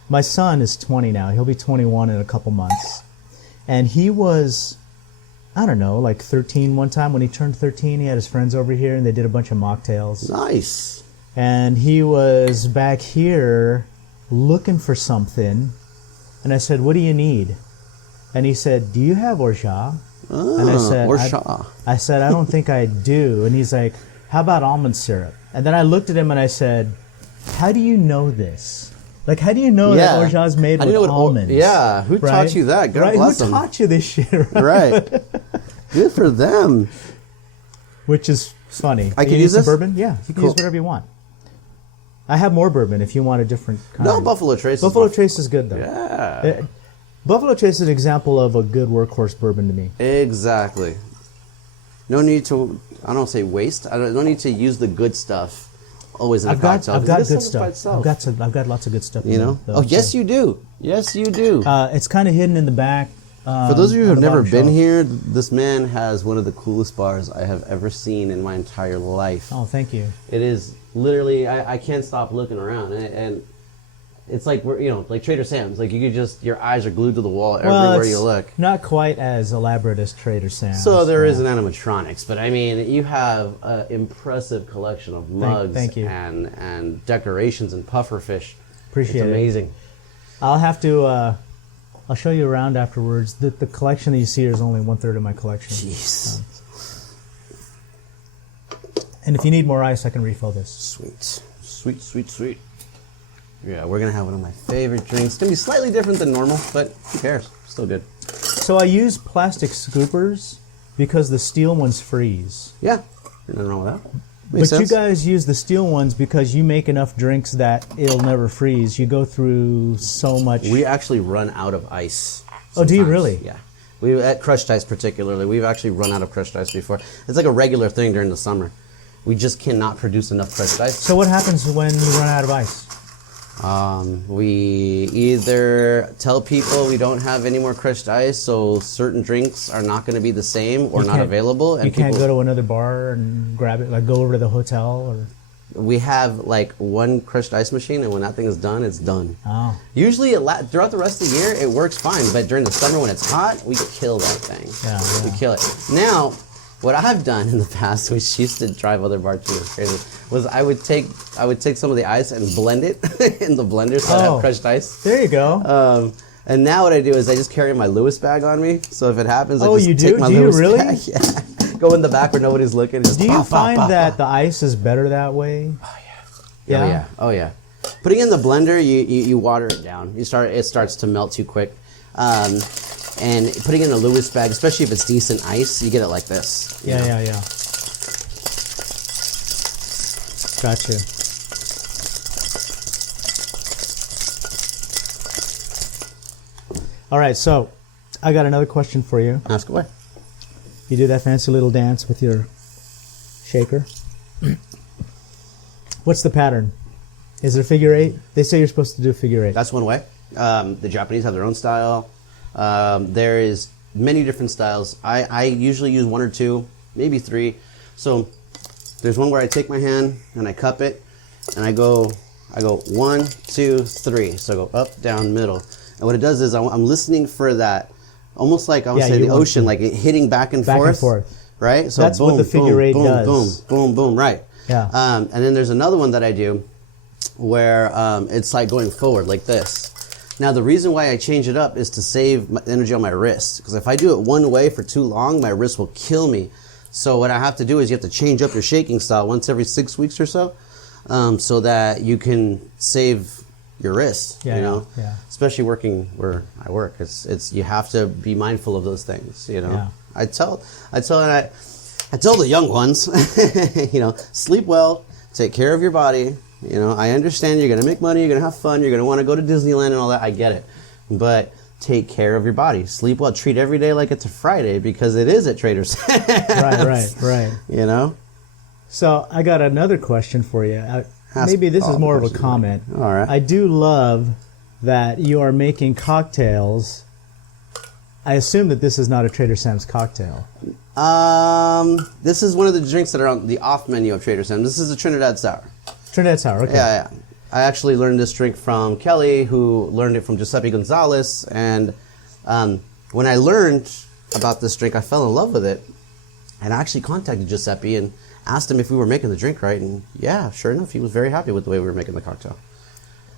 My son is 20 now. He'll be 21 in a couple months. And he was, I don't know, like 13 one time. When he turned 13, he had his friends over here, and they did a bunch of mocktails. Nice. And he was back here looking for something. And I said, what do you need? And he said, do you have orgeat? And I said, I said, I don't think I do. And he's like, how about almond syrup? And then I looked at him and I said, how do you know this? Like, how do you know that orgeat is made with almonds? Who taught you that? God bless them. Who taught you this shit? Right. Good for them. Which is funny. I can use this? Bourbon? Yeah, you can use whatever you want. I have more bourbon if you want a different kind. No, Buffalo Trace. Buffalo Trace is good, though. Yeah. Buffalo Trace is an example of a good workhorse bourbon to me. Exactly. No need to, I don't say waste. I don't need to use the good stuff always in a cocktail. I've got good stuff. I've got lots of good stuff. You know? Though, yes, you do. Yes, you do. It's kind of hidden in the back. For those of you who have never been here, this man has one of the coolest bars I have ever seen in my entire life. Oh, thank you. It is literally, I can't stop looking around, and it's like like Trader Sam's. Like you could just, your eyes are glued to the wall everywhere you look. Not quite as elaborate as Trader Sam's. So there is an animatronics, but I mean, you have an impressive collection of mugs thank you. and decorations and pufferfish. Appreciate it. It's amazing. I'll have to. I'll show you around afterwards. The collection that you see here is only 1/3 of my collection. Jeez. And if you need more ice, I can refill this. Sweet. Sweet, sweet, sweet. Yeah, we're going to have one of my favorite drinks. It's going to be slightly different than normal, but who cares? Still good. So I use plastic scoopers because the steel ones freeze. Yeah, there's nothing wrong with that. Makes sense. You guys use the steel ones because you make enough drinks that it'll never freeze. You go through so much. We actually run out of ice. Oh, do you really? Yeah. We at crushed ice particularly, we've actually run out of crushed ice before. It's like a regular thing during the summer. We just cannot produce enough crushed ice. So what happens when you run out of ice? We either tell people we don't have any more crushed ice, so certain drinks are not going to be the same or not available. And you can't go to another bar and grab it, like go over to the hotel? Or we have like one crushed ice machine, and when that thing is done, it's done. Oh. Usually throughout the rest of the year, it works fine, but during the summer when it's hot, we kill that thing. Yeah. We kill it. Now, what I've done in the past, which used to drive other bartenders crazy, was I would take some of the ice and blend it in the blender so I have crushed ice. There you go. And now what I do is I just carry my Lewis bag on me. So if it happens, I just you take do? my Do you Lewis really? bag. Yeah. Go in the back where nobody's looking. Just do you find that the ice is better that way? Oh yeah. Oh yeah. Putting it in the blender, you water it down. It starts to melt too quick. And putting it in a Lewis bag, especially if it's decent ice, you get it like this. Yeah. Got you. All right, so I got another question for you. Ask away. You do that fancy little dance with your shaker. What's the pattern? Is it a figure eight? They say you're supposed to do a figure eight. That's one way. The Japanese have their own style. There is many different styles. I usually use one or two, maybe three. So there's one where I take my hand and I cup it, and I go 1, 2, 3. So I go up, down, middle. And what it does is I'm listening for that, almost like I would say the ocean, like it hitting back and forth. Right? So that's boom, what the figure eight does. Boom, boom, boom, right. Yeah. And then there's another one that I do where it's like going forward like this. Now, the reason why I change it up is to save energy on my wrist. Because if I do it one way for too long, my wrist will kill me. So what I have to do is you have to change up your shaking style once every 6 weeks or so that you can save your wrist, Yeah. Especially working where I work. It's you have to be mindful of those things, Yeah. I tell the young ones, sleep well, take care of your body, You know, I understand you're going to make money, you're going to have fun, you're going to want to go to Disneyland and all that. I get it. But take care of your body. Sleep well. Treat every day like it's a Friday because it is at Trader Sam's. Right. You know? So I got another question for you. Maybe this is more of a comment. All right. I do love that you are making cocktails. I assume that this is not a Trader Sam's cocktail. This is one of the drinks that are on the off menu of Trader Sam's. This is a Trinidad Sour. Trinidad Sour, okay. Yeah. I actually learned this drink from Kelly, who learned it from Giuseppe Gonzalez. And when I learned about this drink, I fell in love with it. And I actually contacted Giuseppe and asked him if we were making the drink right. And yeah, sure enough, he was very happy with the way we were making the cocktail.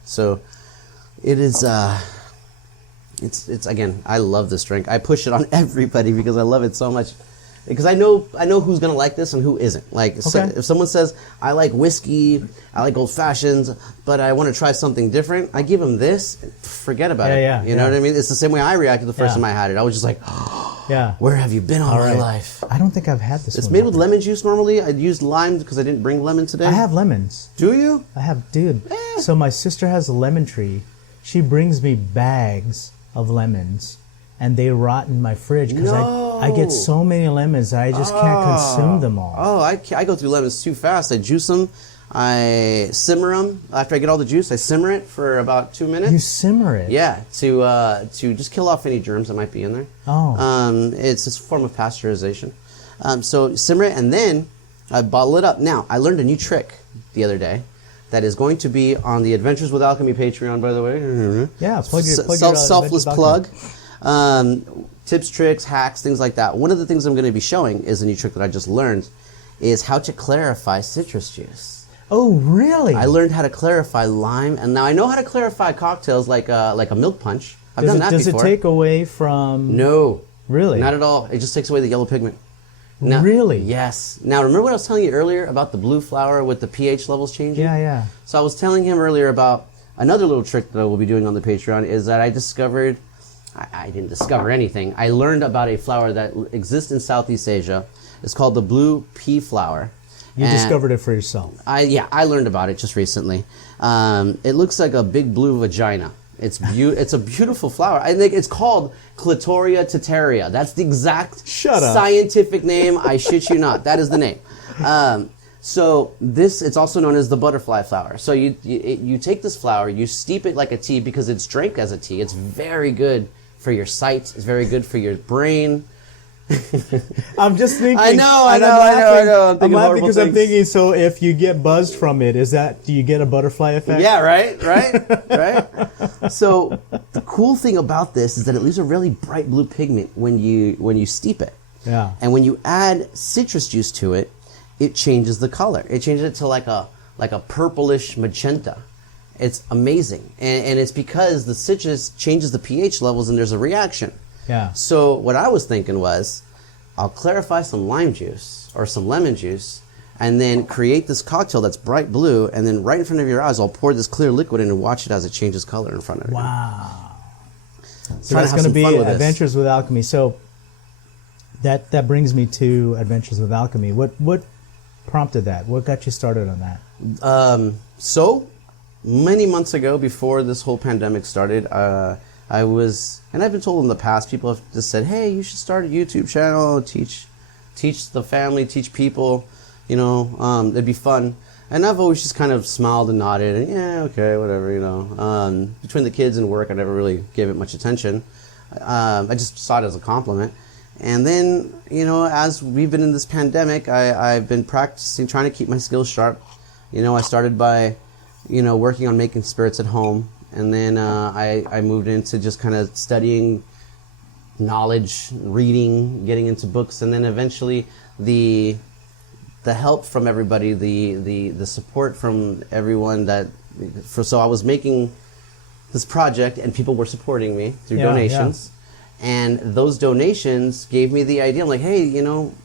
So it is, it's again, I love this drink. I push it on everybody because I love it so much. Because I know who's gonna like this and who isn't. Like, if someone says I like whiskey, I like old fashions, but I want to try something different, I give them this. Forget about it. Yeah, you know what I mean? It's the same way I reacted the first time I had it. I was just like, where have you been all my life? I don't think I've had this. It's made with lemon juice normally. I'd used lime because I didn't bring lemon today. I have lemons. Do you? I have, dude. So my sister has a lemon tree. She brings me bags of lemons, and they rot in my fridge because I get so many lemons I just can't consume them all. Oh, I go through lemons too fast. I juice them, I simmer them. After I get all the juice, I simmer it for about 2 minutes. You simmer it? Yeah, to just kill off any germs that might be in there. Oh. It's a form of pasteurization. So simmer it, and then I bottle it up. Now, I learned a new trick the other day that is going to be on the Adventures with Alchemy Patreon, by the way. Yeah, plug your selfless plug. Tips, tricks, hacks, things like that. One of the things I'm going to be showing is a new trick that I just learned, is how to clarify citrus juice. Oh, really? I learned how to clarify lime, and now I know how to clarify cocktails like a milk punch. I've done that before. Does it take away from... No. Really? Not at all. It just takes away the yellow pigment. Now, really? Yes. Now, remember what I was telling you earlier about the blue flower with the pH levels changing? Yeah. So I was telling him earlier about another little trick that I will be doing on the Patreon is that I discovered... I didn't discover anything. I learned about a flower that exists in Southeast Asia. It's called the blue pea flower. You discovered it for yourself. I learned about it just recently. It looks like a big blue vagina. It's a beautiful flower. I think it's called Clitoria tetaria. That's the exact scientific name. I shit you not. That is the name. So it's also known as the butterfly flower. So you take this flower, you steep it like a tea because it's drank as a tea. It's very good for your sight. It's very good for your brain. I'm just thinking. I know. I'm laughing because I'm thinking. So if you get buzzed from it, do you get a butterfly effect? Yeah, right. So the cool thing about this is that it leaves a really bright blue pigment when you steep it. Yeah. And when you add citrus juice to it, it changes the color. It changes it to like a purplish magenta. It's amazing, and it's because the citrus changes the pH levels and there's a reaction. Yeah. So what I was thinking was, I'll clarify some lime juice or some lemon juice, and then create this cocktail that's bright blue, and then right in front of your eyes, I'll pour this clear liquid in and watch it as it changes color in front of you. Wow. So that's going to be Adventures with Alchemy. So that brings me to Adventures with Alchemy. What prompted that? What got you started on that? So many months ago, before this whole pandemic started, I was, and I've been told in the past, people have just said, hey, you should start a YouTube channel, teach the family, teach people, it'd be fun. And I've always just kind of smiled and nodded, and yeah, okay, whatever, Between the kids and work, I never really gave it much attention. I just saw it as a compliment. And then, as we've been in this pandemic, I've been practicing, trying to keep my skills sharp. I started by, working on making spirits at home. And then I moved into just kind of studying knowledge, reading, getting into books. And then eventually the help from everybody, the support from everyone so I was making this project and people were supporting me through donations. And those donations gave me the idea. I'm like, hey,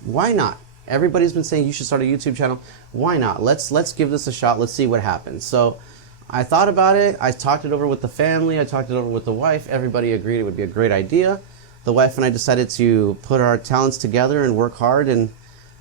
why not? Everybody's been saying you should start a YouTube channel. Why not? Let's give this a shot. Let's see what happens. So I thought about it. I talked it over with the family. I talked it over with the wife. Everybody agreed it would be a great idea. The wife and I decided to put our talents together and work hard. And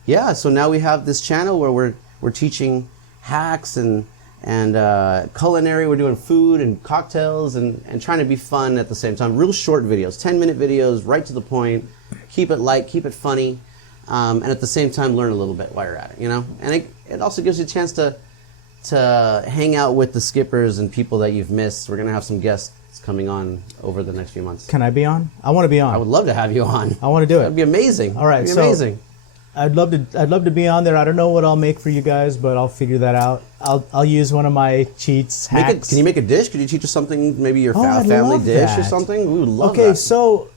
yeah, so now we have this channel where we're teaching hacks and culinary. We're doing food and cocktails and trying to be fun at the same time. Real short videos, 10-minute videos, right to the point. Keep it light, keep it funny, and at the same time learn a little bit while you're at it, you know? And it also gives you a chance to hang out with the skippers and people that you've missed. We're going to have some guests coming on over the next few months. Can I be on? I want to be on. I would love to have you on. I want to do it. That'd be amazing. All right, That'd be amazing. I'd love to be on there. I don't know what I'll make for you guys, but I'll figure that out. I'll use one of my cheats, hacks. Can you make a dish? Could you teach us something, maybe your I'd family love dish that. or something? We would love that. Okay, so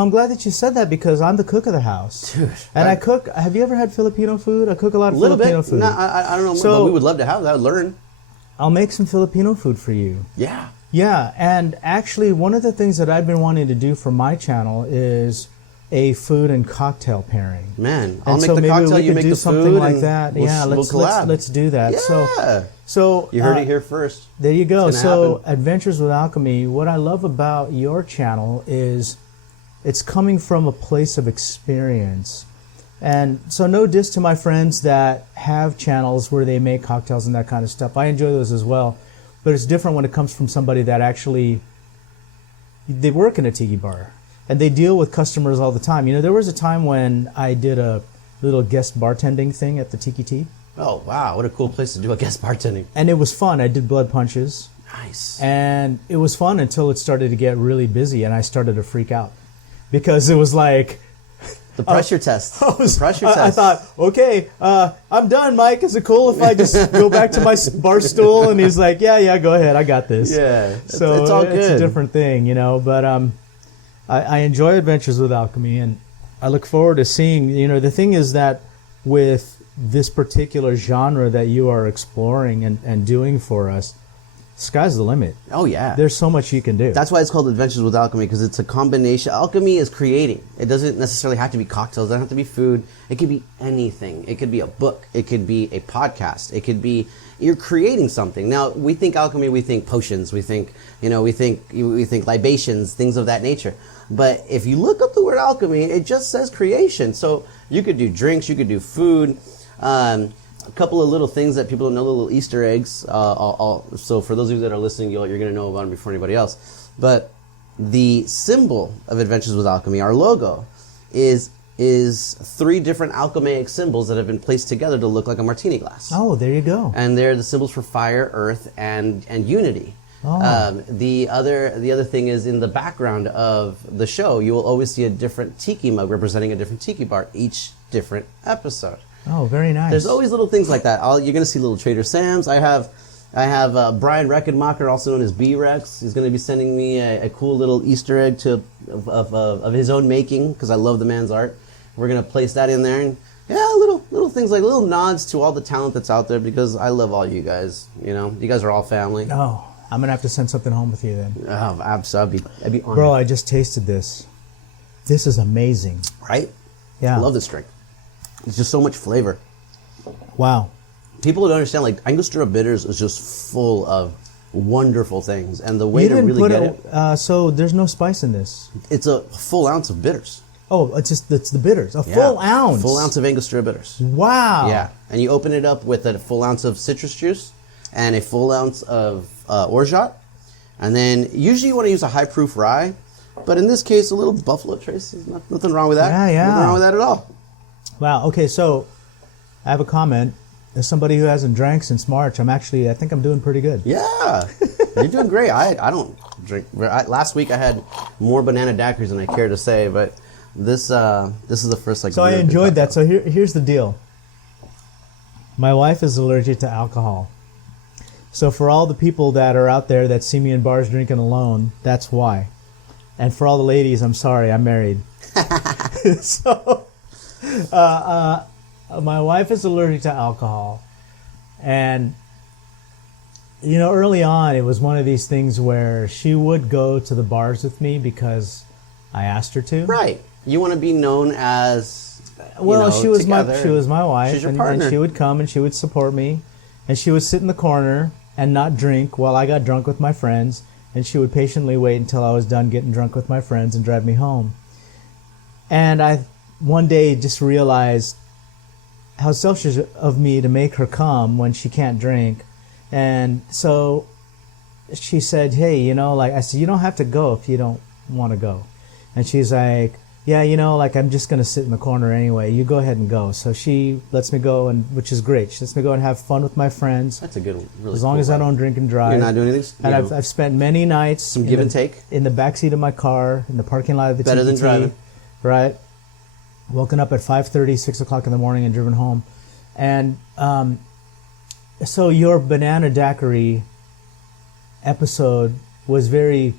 I'm glad that you said that because I'm the cook of the house. Dude, and I cook. Have you ever had Filipino food? I cook a lot of little Filipino bit. food. No, I don't know, So- but we would love to have that. Learn. I'll make some Filipino food for you. Yeah. Yeah, and actually one of the things that I've been wanting to do for my channel is a food and cocktail pairing. Man, I'll And make so the maybe cocktail, we you could make do the something food, like and that. we'll, Yeah, we'll collab. let's do that. Yeah. So You heard it here first. There you go. It's gonna So happen. Adventures with Alchemy, what I love about your channel is it's coming from a place of experience. And so no diss to my friends that have channels where they make cocktails and that kind of stuff. I enjoy those as well. But it's different when it comes from somebody that actually, they work in a tiki bar and they deal with customers all the time. You know, there was a time when I did a little guest bartending thing at the Tiki Tea. Oh, wow. What a cool place to do a guest bartending. And it was fun. I did blood punches. Nice. And it was fun until it started to get really busy and I started to freak out. Because it was like... The pressure test. The pressure test. I thought, okay, I'm done, Mike. Is it cool if I just go back to my bar stool? And he's like, yeah, go ahead. I got this. Yeah. So it's all good. It's a different thing, you know. But I enjoy Adventures with Alchemy, and I look forward to seeing, you know, the thing is that with this particular genre that you are exploring and doing for us, sky's the limit. Oh, yeah. There's so much you can do. That's why it's called Adventures with Alchemy, because it's a combination. Alchemy is creating. It doesn't necessarily have to be cocktails. It doesn't have to be food. It could be anything. It could be a book. It could be a podcast. It could be you're creating something. Now, we think alchemy, we think potions. We think, we think libations, things of that nature. But if you look up the word alchemy, it just says creation. So you could do drinks. You could do food. A couple of little things that people don't know, little Easter eggs. So for those of you that are listening, you're going to know about them before anybody else. But the symbol of Adventures with Alchemy, our logo, is 3 different alchemaic symbols that have been placed together to look like a martini glass. Oh, there you go. And they're the symbols for fire, earth, and unity. Oh. The other thing is in the background of the show, you will always see a different tiki mug representing a different tiki bar each different episode. Oh, very nice. There's always little things like that. You're going to see little Trader Sam's. I have Brian Reckenmacher, also known as B-Rex. He's going to be sending me a cool little Easter egg of his own making because I love the man's art. We're going to place that in there. And yeah, little things like little nods to all the talent that's out there because I love all you guys. You know, you guys are all family. Oh, I'm going to have to send something home with you then. Oh, absolutely. I'd be honored. Bro, I just tasted this. This is amazing. Right? Yeah. I love this drink. It's just so much flavor. Wow. People don't understand, like, Angostura Bitters is just full of wonderful things. And the way to really get it... so there's no spice in this? It's a full ounce of bitters. Oh, it's the bitters. A full ounce? Full ounce of Angostura Bitters. Wow. Yeah. And you open it up with a full ounce of citrus juice and a full ounce of orgeat. And then usually you want to use a high-proof rye. But in this case, a little Buffalo Trace. There's nothing wrong with that. Yeah. Nothing wrong with that at all. Wow. Okay, so I have a comment. As somebody who hasn't drank since March, I think I'm doing pretty good. Yeah. You're doing great. I don't drink. Last week I had more banana daiquiris than I care to say, but this is the first like. So I enjoyed that. So here's the deal. My wife is allergic to alcohol. So for all the people that are out there that see me in bars drinking alone, that's why. And for all the ladies, I'm sorry, I'm married. So my wife is allergic to alcohol. And, you know, early on, it was one of these things where she would go to the bars with me because I asked her to. Right. You want to be known as. Well, she was my wife, She's your partner. and she would come and she would support me, and she would sit in the corner and not drink while I got drunk with my friends, and she would patiently wait until I was done getting drunk with my friends and drive me home. And I one day just realized how selfish of me to make her come when she can't drink, And so she said, hey, I said, you don't have to go if you don't want to go. And she's like, yeah, I'm just going to sit in the corner anyway. You go ahead and go. So she lets me go, which is great. She lets me go and have fun with my friends. That's a good, really as long cool as I don't drink and drive. You're not doing anything? And I've spent many nights. Some give and take? In the backseat of my car, in the parking lot of the Better Tiki, than driving. Right. Woken up at 5:30, 6 o'clock in the morning and driven home. And so your banana daiquiri episode was very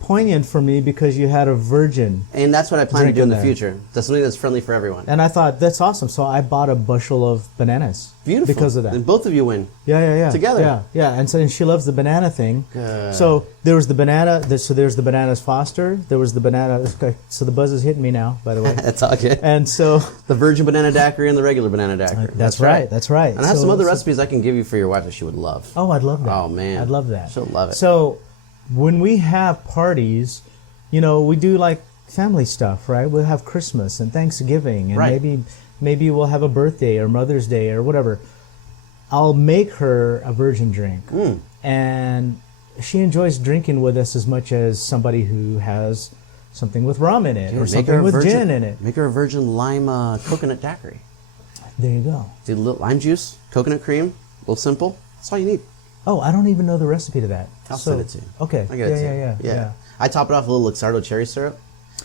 poignant for me because you had a virgin. And that's what I plan to do in the there. future. That's something that's friendly for everyone. And I thought, that's awesome. So I bought a bushel of bananas. Beautiful. Because of that. And both of you win. Yeah. Together. Yeah. And so she loves the banana thing. Good. So there was the banana. So there's the bananas Foster. There was the banana. Okay, so the buzz is hitting me now, by the way. That's all good. And so the virgin banana daiquiri and the regular banana daiquiri. That's right. And I have some other recipes I can give you for your wife that she would love. Oh, I'd love that. Oh, man. I'd love that. She'll love it. So when we have parties, we do like family stuff, right? We'll have Christmas and Thanksgiving, and right. maybe we'll have a birthday or Mother's Day or whatever. I'll make her a virgin drink, and she enjoys drinking with us as much as somebody who has something with rum in it or something with gin in it. Make her a virgin lime coconut daiquiri. There you go. Do a little lime juice, coconut cream, a little simple. That's all you need. Oh, I don't even know the recipe to that. I'll send it to you. Okay. I get it to you. Yeah. I top it off with a little Luxardo cherry syrup.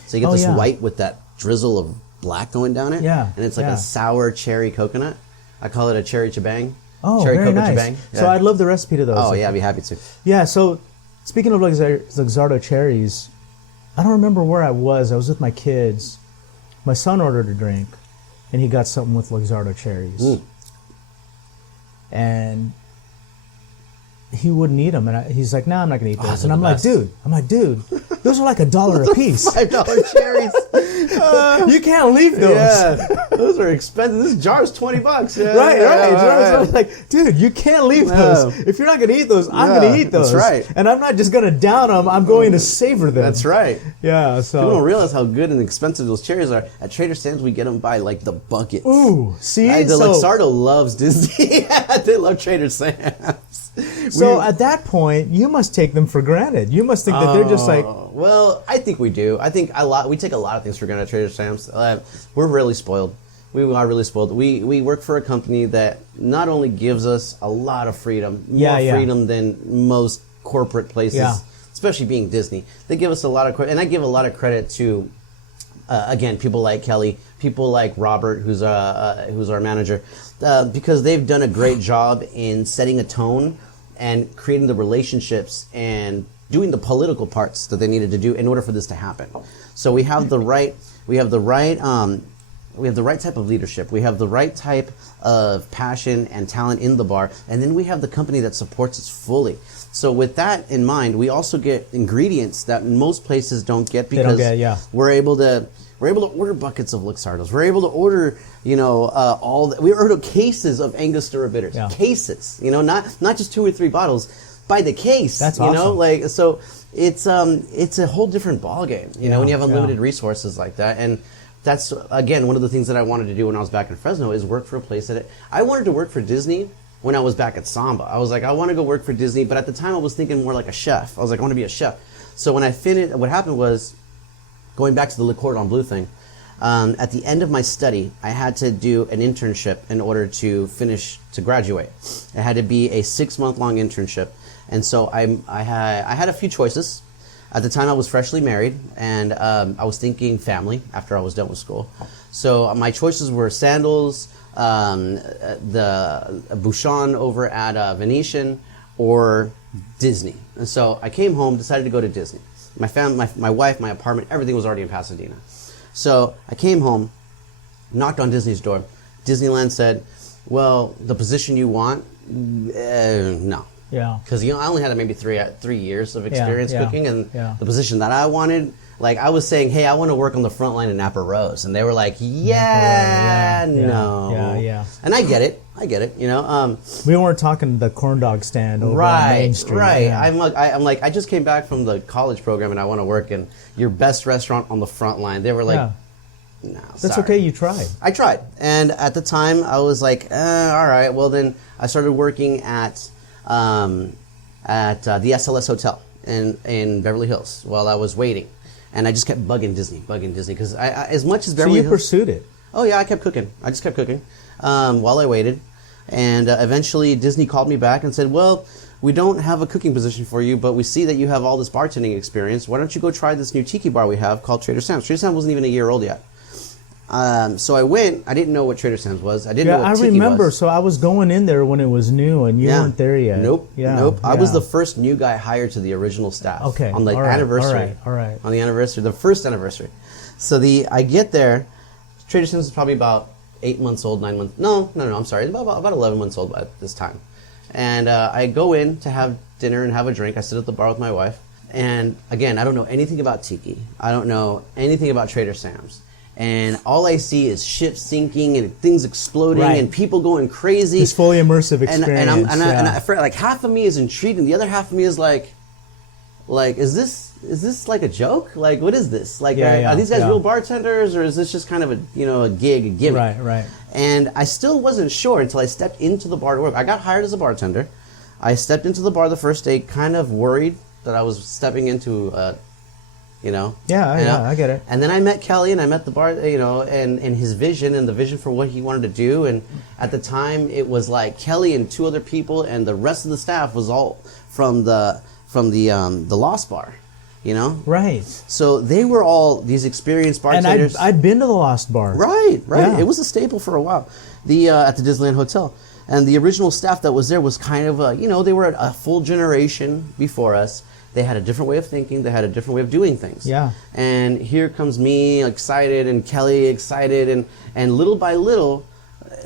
So you get this white with that drizzle of black going down it. Yeah. And it's like a sour cherry coconut. I call it a cherry chibang. Oh, cherry very nice. Chibang. Yeah. So I'd love the recipe to those. Oh, yeah, I'd be happy to. Yeah, so speaking of Luxardo cherries, I don't remember where I was. I was with my kids. My son ordered a drink, and he got something with Luxardo cherries. And he wouldn't eat them, and he's like, "No, I'm not going to eat those." And I'm like, "Dude, those are like $1 a piece. $5 cherries. You can't leave those. Yeah, those are expensive. This jar is $20. Yeah, right. Yeah. I was like, dude, you can't leave those. If you're not going to eat those, I'm going to eat those. That's right. And I'm not just going to down them. I'm going to savor them. That's right. Yeah. So people don't realize how good and expensive those cherries are. At Trader Sam's, we get them by like the buckets. Ooh, see, the Luxardo loves Disney. They love Trader Sam's. So at that point, you must take them for granted. You must think that they're just like. Well, I think we do. I think we take a lot of things for granted at Trader Sam's. We're really spoiled. We are really spoiled. We work for a company that not only gives us a lot of freedom, more freedom than most corporate places, especially being Disney. They give us a lot of credit, and I give a lot of credit to, again, people like Kelly, people like Robert, who's our manager, because they've done a great job in setting a tone and creating the relationships and doing the political parts that they needed to do in order for this to happen. So we have the right type of leadership. We have the right type of passion and talent in the bar, and then we have the company that supports us fully. So with that in mind, we also get ingredients that most places don't get because we're able to order buckets of Luxardos. We're able to order, we order cases of Angostura bitters. Yeah. Cases, not just 2 or 3 bottles, by the case. That's awesome. So it's a whole different ballgame, when you have unlimited resources like that. And that's, again, one of the things that I wanted to do when I was back in Fresno is work for a place I wanted to work for Disney when I was back at Samba. I was like, I want to go work for Disney, but at the time I was thinking more like a chef. I was like, I want to be a chef. So when I finished, what happened was, going back to the Le Cordon Bleu thing, at the end of my study, I had to do an internship in order to graduate. It had to be a 6-month-long internship. And so I had a few choices. At the time, I was freshly married, and I was thinking family after I was done with school. So my choices were Sandals, the Bouchon over at Venetian, or Disney. And so I came home, decided to go to Disney. My family, my wife, my apartment, everything was already in Pasadena. So I came home, knocked on Disney's door. Disneyland said, well, the position you want, no. Yeah. Because I only had maybe 3 years of experience cooking, and the position that I wanted, like I was saying, hey, I want to work on the front line in Napa Rose, and they were like, no. Yeah. And I get it. We weren't talking the corn dog stand over on Main Street. Right. Yeah. I'm like, I just came back from the college program, and I want to work in your best restaurant on the front line. They were like, no, that's sorry. okay. You tried. I tried, and at the time, I was like, all right. Well, then I started working at at the SLS Hotel in Beverly Hills while I was waiting. And I just kept bugging Disney, because I as much as Beverly Hills... So you pursued it? Oh, yeah, I kept cooking. I just kept cooking while I waited. And eventually Disney called me back and said, well, we don't have a cooking position for you, but we see that you have all this bartending experience. Why don't you go try this new tiki bar we have called Trader Sam's? Trader Sam's wasn't even a year old yet. So I went. I didn't know what Trader Sam's was. I didn't know what Tiki remember. was. So I was going in there when it was new, and you weren't there yet. Nope. I was the first new guy hired to the original staff. Okay. On the anniversary. All right. On the anniversary, the first anniversary. So I get there. Trader Sam's is probably about 8 months old, 9 months. No. I'm sorry. About 11 months old at this time. And I go in to have dinner and have a drink. I sit at the bar with my wife. And again, I don't know anything about Tiki. I don't know anything about Trader Sam's. And all I see is shit sinking and things exploding and people going crazy. This fully immersive experience. And I like half of me is intrigued and the other half of me is like, is this like a joke? Like, what is this? Like, are these guys real bartenders, or is this just kind of a gig, a gimmick? Right. And I still wasn't sure until I stepped into the bar to work. I got hired as a bartender. I stepped into the bar the first day, kind of worried that I was stepping into I get it. And then I met Kelly, and I met the bar, and his vision and the vision for what he wanted to do. And at the time, it was like Kelly and 2 other people, and the rest of the staff was all from the Lost Bar, Right. So they were all these experienced bartenders. And I'd been to the Lost Bar. Right. Yeah. It was a staple for a while. At the Disneyland Hotel. And the original staff that was there was kind of they were a full generation before us. They had a different way of thinking. They had a different way of doing things. Yeah. And here comes me excited and Kelly excited. And little by little,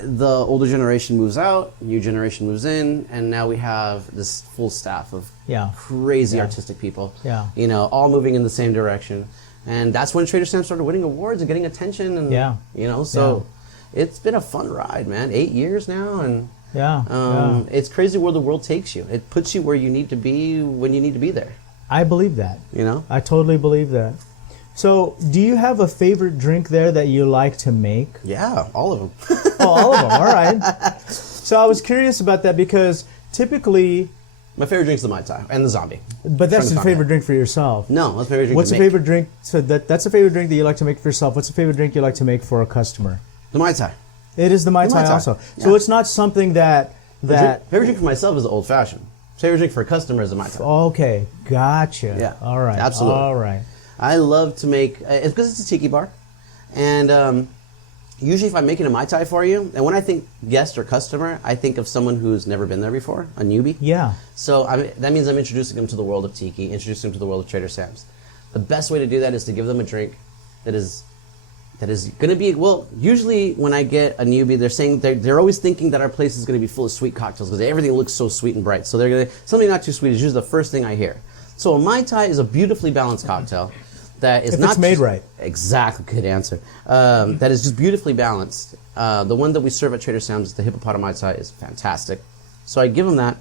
the older generation moves out, new generation moves in, and now we have this full staff of crazy artistic people. Yeah. All moving in the same direction. And that's when Trader Sam's started winning awards and getting attention. And, so it's been a fun ride, man. 8 years now. And it's crazy where the world takes you. It puts you where you need to be when you need to be there. I believe that. I totally believe that. So, do you have a favorite drink there that you like to make? Yeah, all of them. All of them. All right. So I was curious about that because typically... My favorite drink is the Mai Tai and the Zombie. But that's your favorite drink for yourself. No, that's my favorite drink What's to a favorite drink? So that's a favorite drink that you like to make for yourself. What's a favorite drink you like to make for a customer? The Mai Tai. It is the Mai Tai also. Yeah. So it's not something that... Favorite drink for myself is the Old Fashioned. Favorite drink for a customer is the Mai Tai. Okay, gotcha. Yeah. All right. Absolutely. All right. I love to make... It's because it's a tiki bar. And usually if I'm making a Mai Tai for you, and when I think guest or customer, I think of someone who's never been there before, a newbie. Yeah. So that means I'm introducing them to the world of tiki, introducing them to the world of Trader Sam's. The best way to do that is to give them a drink that is going to be, usually when I get a newbie, they're saying, they're always thinking that our place is going to be full of sweet cocktails because everything looks so sweet and bright. So they're going to, something not too sweet is usually the first thing I hear. So a Mai Tai is a beautifully balanced cocktail that is if it's made right. Exactly, good answer. That is just beautifully balanced. The one that we serve at Trader Sam's, the Hippopotame Mai Tai, is fantastic. So I give them that.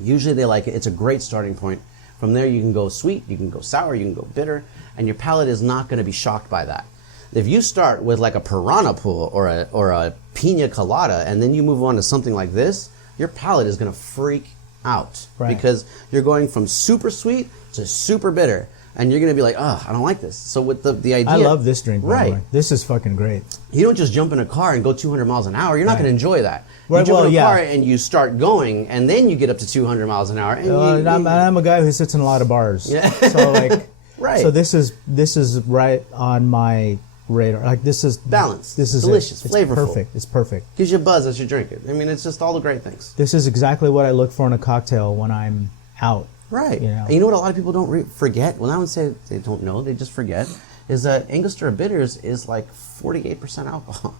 Usually they like it. It's a great starting point. From there you can go sweet, you can go sour, you can go bitter, and your palate is not going to be shocked by that. If you start with like a piranha pool or a pina colada, and then you move on to something like this, your palate is going to freak out. Right. Because you're going from super sweet to super bitter. And you're going to be like, oh, I don't like this. So with the idea... I love this drink, by the right. way. This is fucking great. You don't just jump in a car and go 200 miles an hour. You're not going to enjoy that. Right, you jump in a car and you start going, and then you get up to 200 miles an hour. And I'm a guy who sits in a lot of bars. Yeah. So like, right. So this is right on my radar. Like this is balanced. This is delicious, it's flavorful. Perfect. It's perfect. Gives you a buzz as you drink it. I mean, it's just all the great things. This is exactly what I look for in a cocktail when I'm out. Right. You know? And you know what a lot of people don't forget? Well, I would say they don't know, they just forget, is that Angostura Bitters is like 48% alcohol.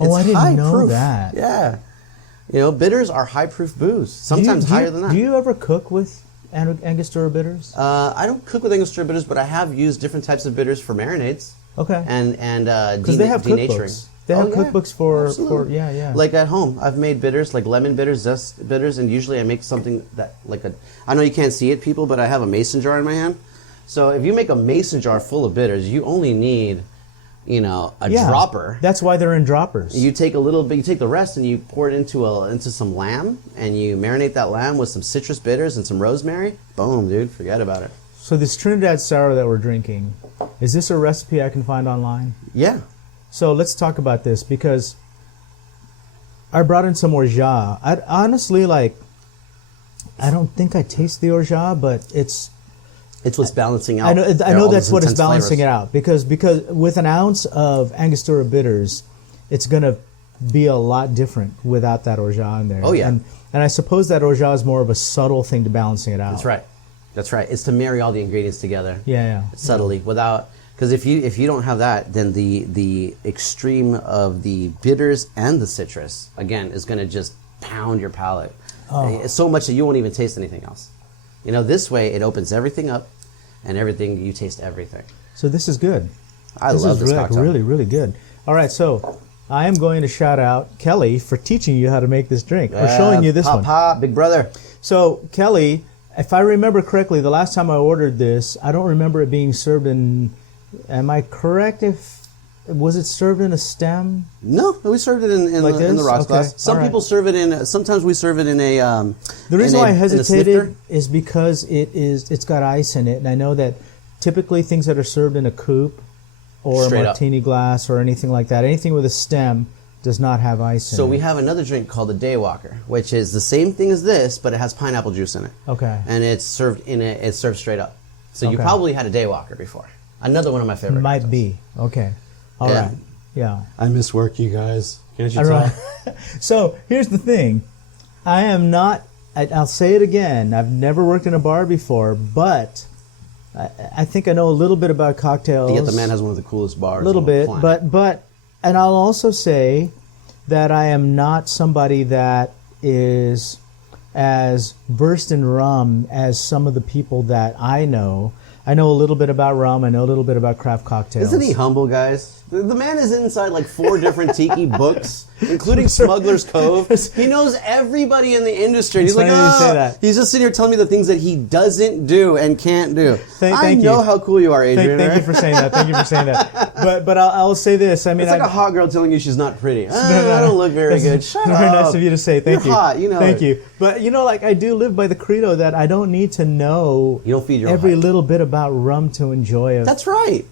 Oh, I didn't know proof. that. Yeah. You know, bitters are high-proof booze, sometimes higher than that. Do you ever cook with Angostura Bitters? I don't cook with Angostura Bitters, but I have used different types of bitters for marinades. Okay. And because they have denaturing. cookbooks. They have cookbooks for yeah. Like at home, I've made bitters, like lemon bitters, zest bitters, and usually I make something that, I know you can't see it, people, but I have a mason jar in my hand. So if you make a mason jar full of bitters, you only need a dropper. That's why they're in droppers. You take a little bit, you take the rest and you pour it into some lamb, and you marinate that lamb with some citrus bitters and some rosemary. Boom, dude, forget about it. So this Trinidad Sour that we're drinking, is this a recipe I can find online? Yeah. So let's talk about this, because I brought in some orgeat. I honestly, I don't think I taste the orgeat, but it's what's balancing out. I know that's what is balancing it out, because with an ounce of Angostura bitters, it's going to be a lot different without that orgeat in there. Oh yeah. And I suppose that orgeat is more of a subtle thing to balancing it out. That's right. It's to marry all the ingredients together. Yeah. Subtly, because if you don't have that, then the extreme of the bitters and the citrus again is going to just pound your palate. So much that you won't even taste anything else. This way it opens everything up, and you taste everything. So this is good. I love this cocktail. Really, really good. All right, so I am going to shout out Kelly for teaching you how to make this drink, or showing you this one. Pop, big brother. So Kelly, if I remember correctly, the last time I ordered this, I don't remember it being served in. Am I correct? Was it served in a stem? No, we served it in the rocks glass. Some people serve it in. Sometimes we serve it in a. The reason why I hesitated is because it's got ice in it, and I know that typically things that are served in a coupe or a martini glass or anything like that, anything with a stem does not have ice in it. So we have another drink called the Daywalker, which is the same thing as this, but it has pineapple juice in it. Okay. And it's served straight up. So you probably had a Daywalker before. Another one of my favorite. Might be. Okay. All right. Yeah. I miss work, you guys. Can't you tell? So here's the thing. I am not, I'll say it again, I've never worked in a bar before, but I think I know a little bit about cocktails. Yet the man has one of the coolest bars. A little bit, but and I'll also say that I am not somebody that is as versed in rum as some of the people that I know. I know a little bit about rum. I know a little bit about craft cocktails. Isn't he humble, guys? The man is inside 4 different tiki books, including Smuggler's Cove. He knows everybody in the industry. He's like, he's just sitting here telling me the things that he doesn't do and can't do. I know how cool you are, Adrian. Thank you for saying that. Thank you for saying that. But I'll say this. I mean, it's like a hot girl telling you she's not pretty. I don't look very good. Shut up. Very nice of you to say. Thank you. You're hot. Thank you. But I do live by the credo that I don't need to know every little bit about rum to enjoy it. That's right.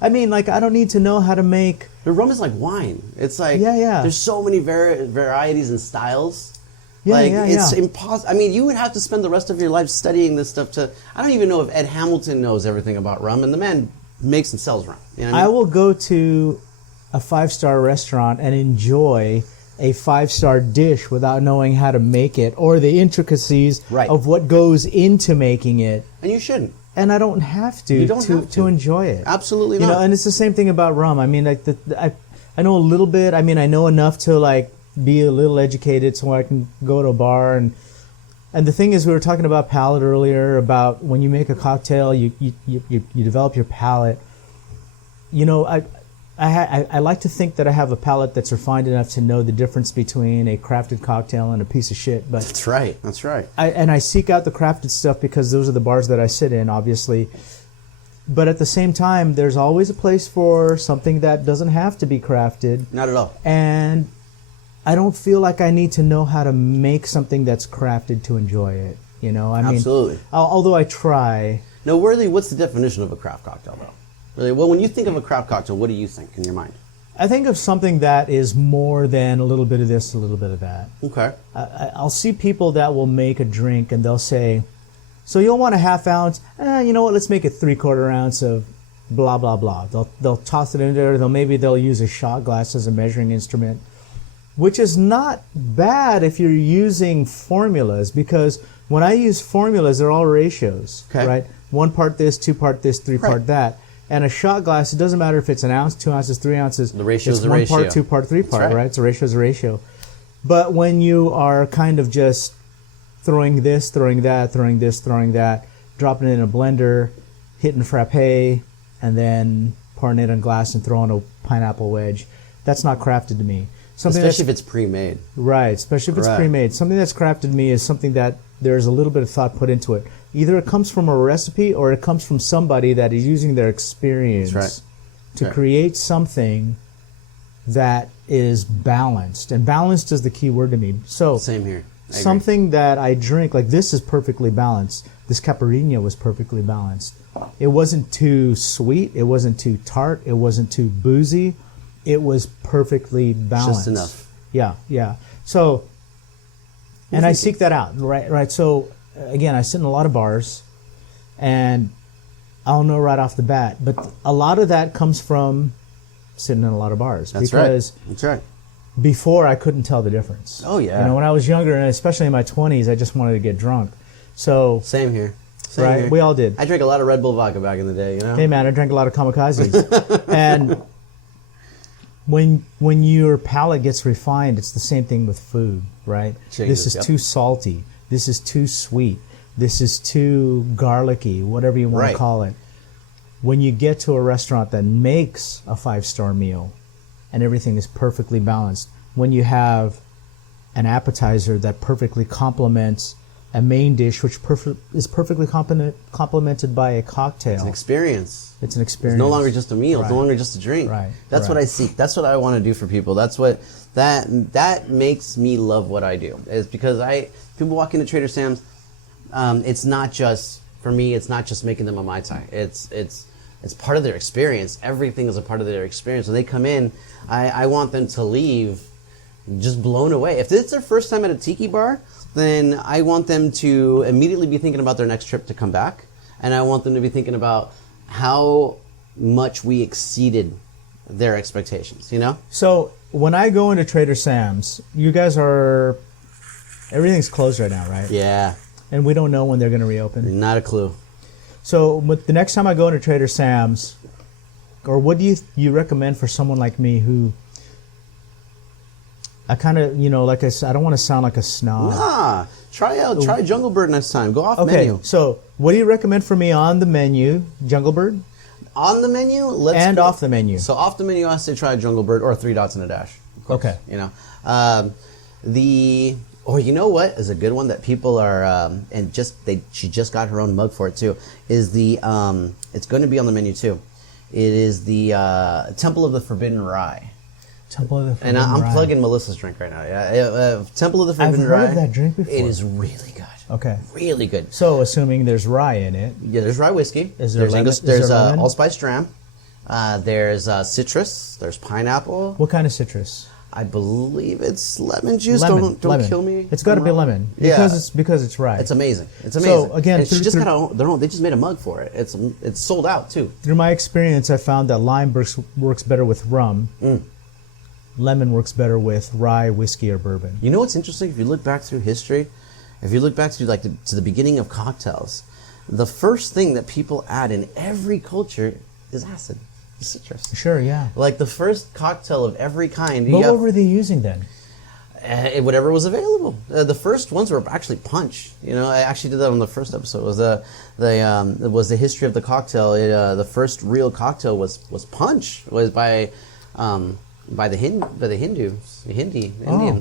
I mean, I don't need to know how to make. The rum is like wine. It's like there's so many varieties and styles. It's impossible. I mean, you would have to spend the rest of your life studying this stuff I don't even know if Ed Hamilton knows everything about rum, and the man makes and sells rum. You know what I mean? I will go to a 5-star restaurant and enjoy a 5-star dish without knowing how to make it or the intricacies of what goes into making it. And you shouldn't. And I don't have to to enjoy it. Absolutely not. And it's the same thing about rum. I mean, I know a little bit. I mean, I know enough to be a little educated so I can go to a bar and the thing is, we were talking about palate earlier, about when you make a cocktail, you develop your palate. I like to think that I have a palate that's refined enough to know the difference between a crafted cocktail and a piece of shit. But that's right. That's right. I seek out the crafted stuff because those are the bars that I sit in, obviously. But at the same time, there's always a place for something that doesn't have to be crafted. Not at all. And I don't feel like I need to know how to make something that's crafted to enjoy it. Absolutely. Although I try. No, really, what's the definition of a craft cocktail, though? Really, well, when you think of a craft cocktail, what do you think in your mind? I think of something that is more than a little bit of this, a little bit of that. Okay. I'll see people that will make a drink and they'll say, so you'll want a half ounce? You know what, let's make it 3/4 ounce of blah, blah, blah. They'll toss it in there. They'll use a shot glass as a measuring instrument, which is not bad if you're using formulas, because when I use formulas, they're all ratios, right? 1 part this, 2 part this, 3 part that. And a shot glass, it doesn't matter if it's 1 ounce, 2 ounces, 3 ounces. The ratio is a ratio. It's 1 part, 2 part, 3 part, right? So ratio is a ratio. But when you are kind of just throwing this, throwing that, throwing this, throwing that, dropping it in a blender, hitting frappe, and then pouring it in glass and throwing a pineapple wedge, that's not crafted to me. Especially if it's pre-made. Right, especially if it's pre-made. Something that's crafted to me is something that there's a little bit of thought put into it. Either it comes from a recipe or it comes from somebody that is using their experience to create something that is balanced. And balanced is the key word to me. So Same here. Something that I drink, like this is perfectly balanced. This Caipirinha was perfectly balanced. It wasn't too sweet. It wasn't too tart. It wasn't too boozy. It was perfectly balanced. Just enough. Yeah. So, and I seek that out, right? So, again, I sit in a lot of bars, and I'll know right off the bat. But a lot of that comes from sitting in a lot of bars. That's because right. That's right. Before, I couldn't tell the difference. Oh, yeah. When I was younger, and especially in my 20s, I just wanted to get drunk. So Same here. Here. We all did. I drank a lot of Red Bull vodka back in the day, Hey, man, I drank a lot of kamikazes. And when your palate gets refined, it's the same thing with food, right? Changes, this is too salty. This is too sweet. This is too garlicky, whatever you want to call it. When you get to a restaurant that makes a 5-star meal and everything is perfectly balanced, when you have an appetizer that perfectly complements a main dish, which is perfectly complemented by a cocktail. It's an experience. It's an experience. It's no longer just a meal. It's no longer just a drink. Right. That's what I seek. That's what I want to do for people. That's what that makes me love what I do. Is because people walk into Trader Sam's. It's not just for me. It's not just making them a Mai Tai. It's part of their experience. Everything is a part of their experience. When they come in, I want them to leave just blown away. If it's their first time at a tiki bar, then I want them to immediately be thinking about their next trip to come back. And I want them to be thinking about how much we exceeded their expectations, So when I go into Trader Sam's, you guys everything's closed right now, right? Yeah. And we don't know when they're going to reopen. Not a clue. So the next time I go into Trader Sam's, or what do you recommend for someone like me who I kind of, like I said, I don't want to sound like a snob. Nah, try Jungle Bird next time. Go off menu. Okay, so what do you recommend for me on the menu? Jungle Bird? On the menu? Off the menu? So off the menu, I say try Jungle Bird or 3 Dots and a Dash. Okay. You know what is a good one that people are, she just got her own mug for it too, is it's going to be on the menu too. It is the Temple of the Forbidden Rye. Temple of the Forbidden Rye. And I'm Rye. plugging Melissa's drink right now. Yeah, Temple of the Forbidden Rye. I've heard of that drink before. It is really good. Okay. Really good. So, assuming there's rye in it. Yeah, there's rye whiskey. Is there lemon? There's allspice dram. There's citrus. There's pineapple. What kind of citrus? I believe it's lemon juice. Lemon. Don't kill me. It's got to be lemon because it's rye. It's amazing. So again, she just got they just made a mug for it. It's sold out too. Through my experience, I found that lime works better with rum. Lemon works better with rye, whiskey, or bourbon. You know what's interesting? If you look back through history, if you look back to to the beginning of cocktails, the first thing that people add in every culture is acid. Citrus. Sure, yeah. Like the first cocktail of every kind. But what were they using then? Whatever was available. The first ones were actually punch. I actually did that on the first episode. It was the history of the cocktail. The first real cocktail was punch. It was by the Indians,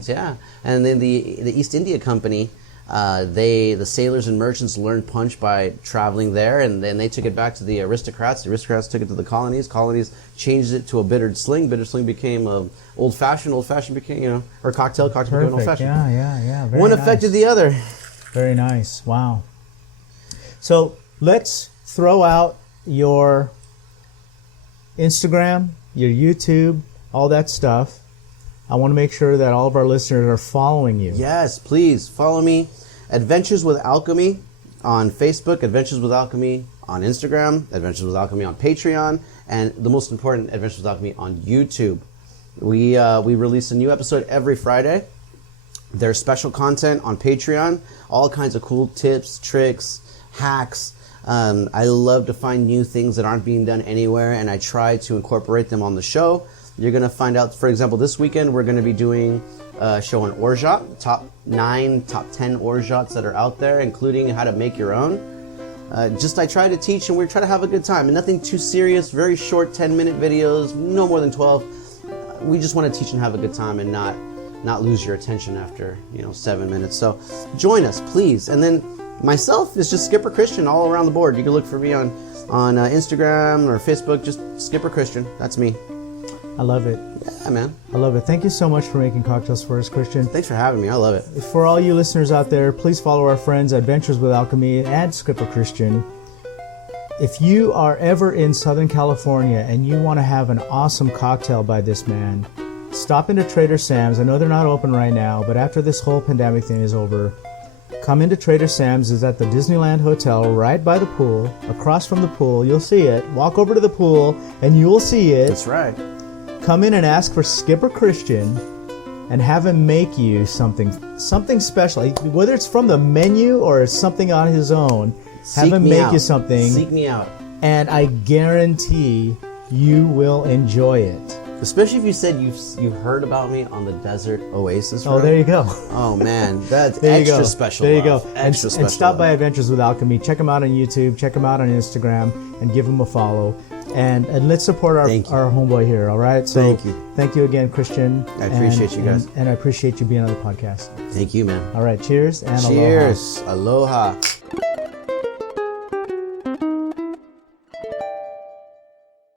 yeah. And then the East India Company. The sailors and merchants learned punch by traveling there, and then they took it back to the aristocrats. The aristocrats took it to the colonies. Colonies changed it to a bittered sling. Bittered sling became old fashioned. Old fashioned became or cocktail. Cocktail became old fashioned. Yeah. Very One nice. affected the other. Very nice. Wow. So let's throw out your Instagram, your YouTube, all that stuff. I want to make sure that all of our listeners are following you. Yes, please follow me. Adventures with Alchemy on Facebook, Adventures with Alchemy on Instagram, Adventures with Alchemy on Patreon, and the most important, Adventures with Alchemy on YouTube. We release a new episode every Friday. There's special content on Patreon, all kinds of cool tips, tricks, hacks. I love to find new things that aren't being done anywhere, and I try to incorporate them on the show. You're going to find out, for example, this weekend we're going to be doing a show on orgeat, top 10 orgeats that are out there, including how to make your own. I try to teach, and we try to have a good time. And nothing too serious, very short 10-minute videos, no more than 12. We just want to teach and have a good time and not lose your attention after 7 minutes. So join us, please. And then myself is just Skipper Cristian all around the board. You can look for me on on Instagram or Facebook, just Skipper Cristian. That's me. I love it. Yeah, man. I love it. Thank you so much for making cocktails for us, Cristian. Thanks for having me. I love it. For all you listeners out there, please follow our friends Adventures with Alchemy and Skipper Cristian. If you are ever in Southern California and you want to have an awesome cocktail by this man, stop into Trader Sam's. I know they're not open right now, but after this whole pandemic thing is over, come into Trader Sam's. It's at the Disneyland Hotel right by the pool. Across from the pool, you'll see it. Walk over to the pool and you'll see it. That's right. Come in and ask for Skipper Cristian and have him make you something special. Whether it's from the menu or it's something on his own, have him make you something. Seek me out. And I guarantee you will enjoy it. Especially if you said you heard about me on the Desert Oasis Oh, Road. there you go. Oh, man. That's There you extra go. special There you love. go. Extra special and stop love. by Adventures with Alchemy. Check them out on YouTube. Check them out on Instagram. And give them a follow. And let's support our homeboy here, all right? So Thank you. Thank you again, Cristian. I appreciate you guys. And I appreciate you being on the podcast. Thank you, man. All right, cheers and Cheers. Aloha.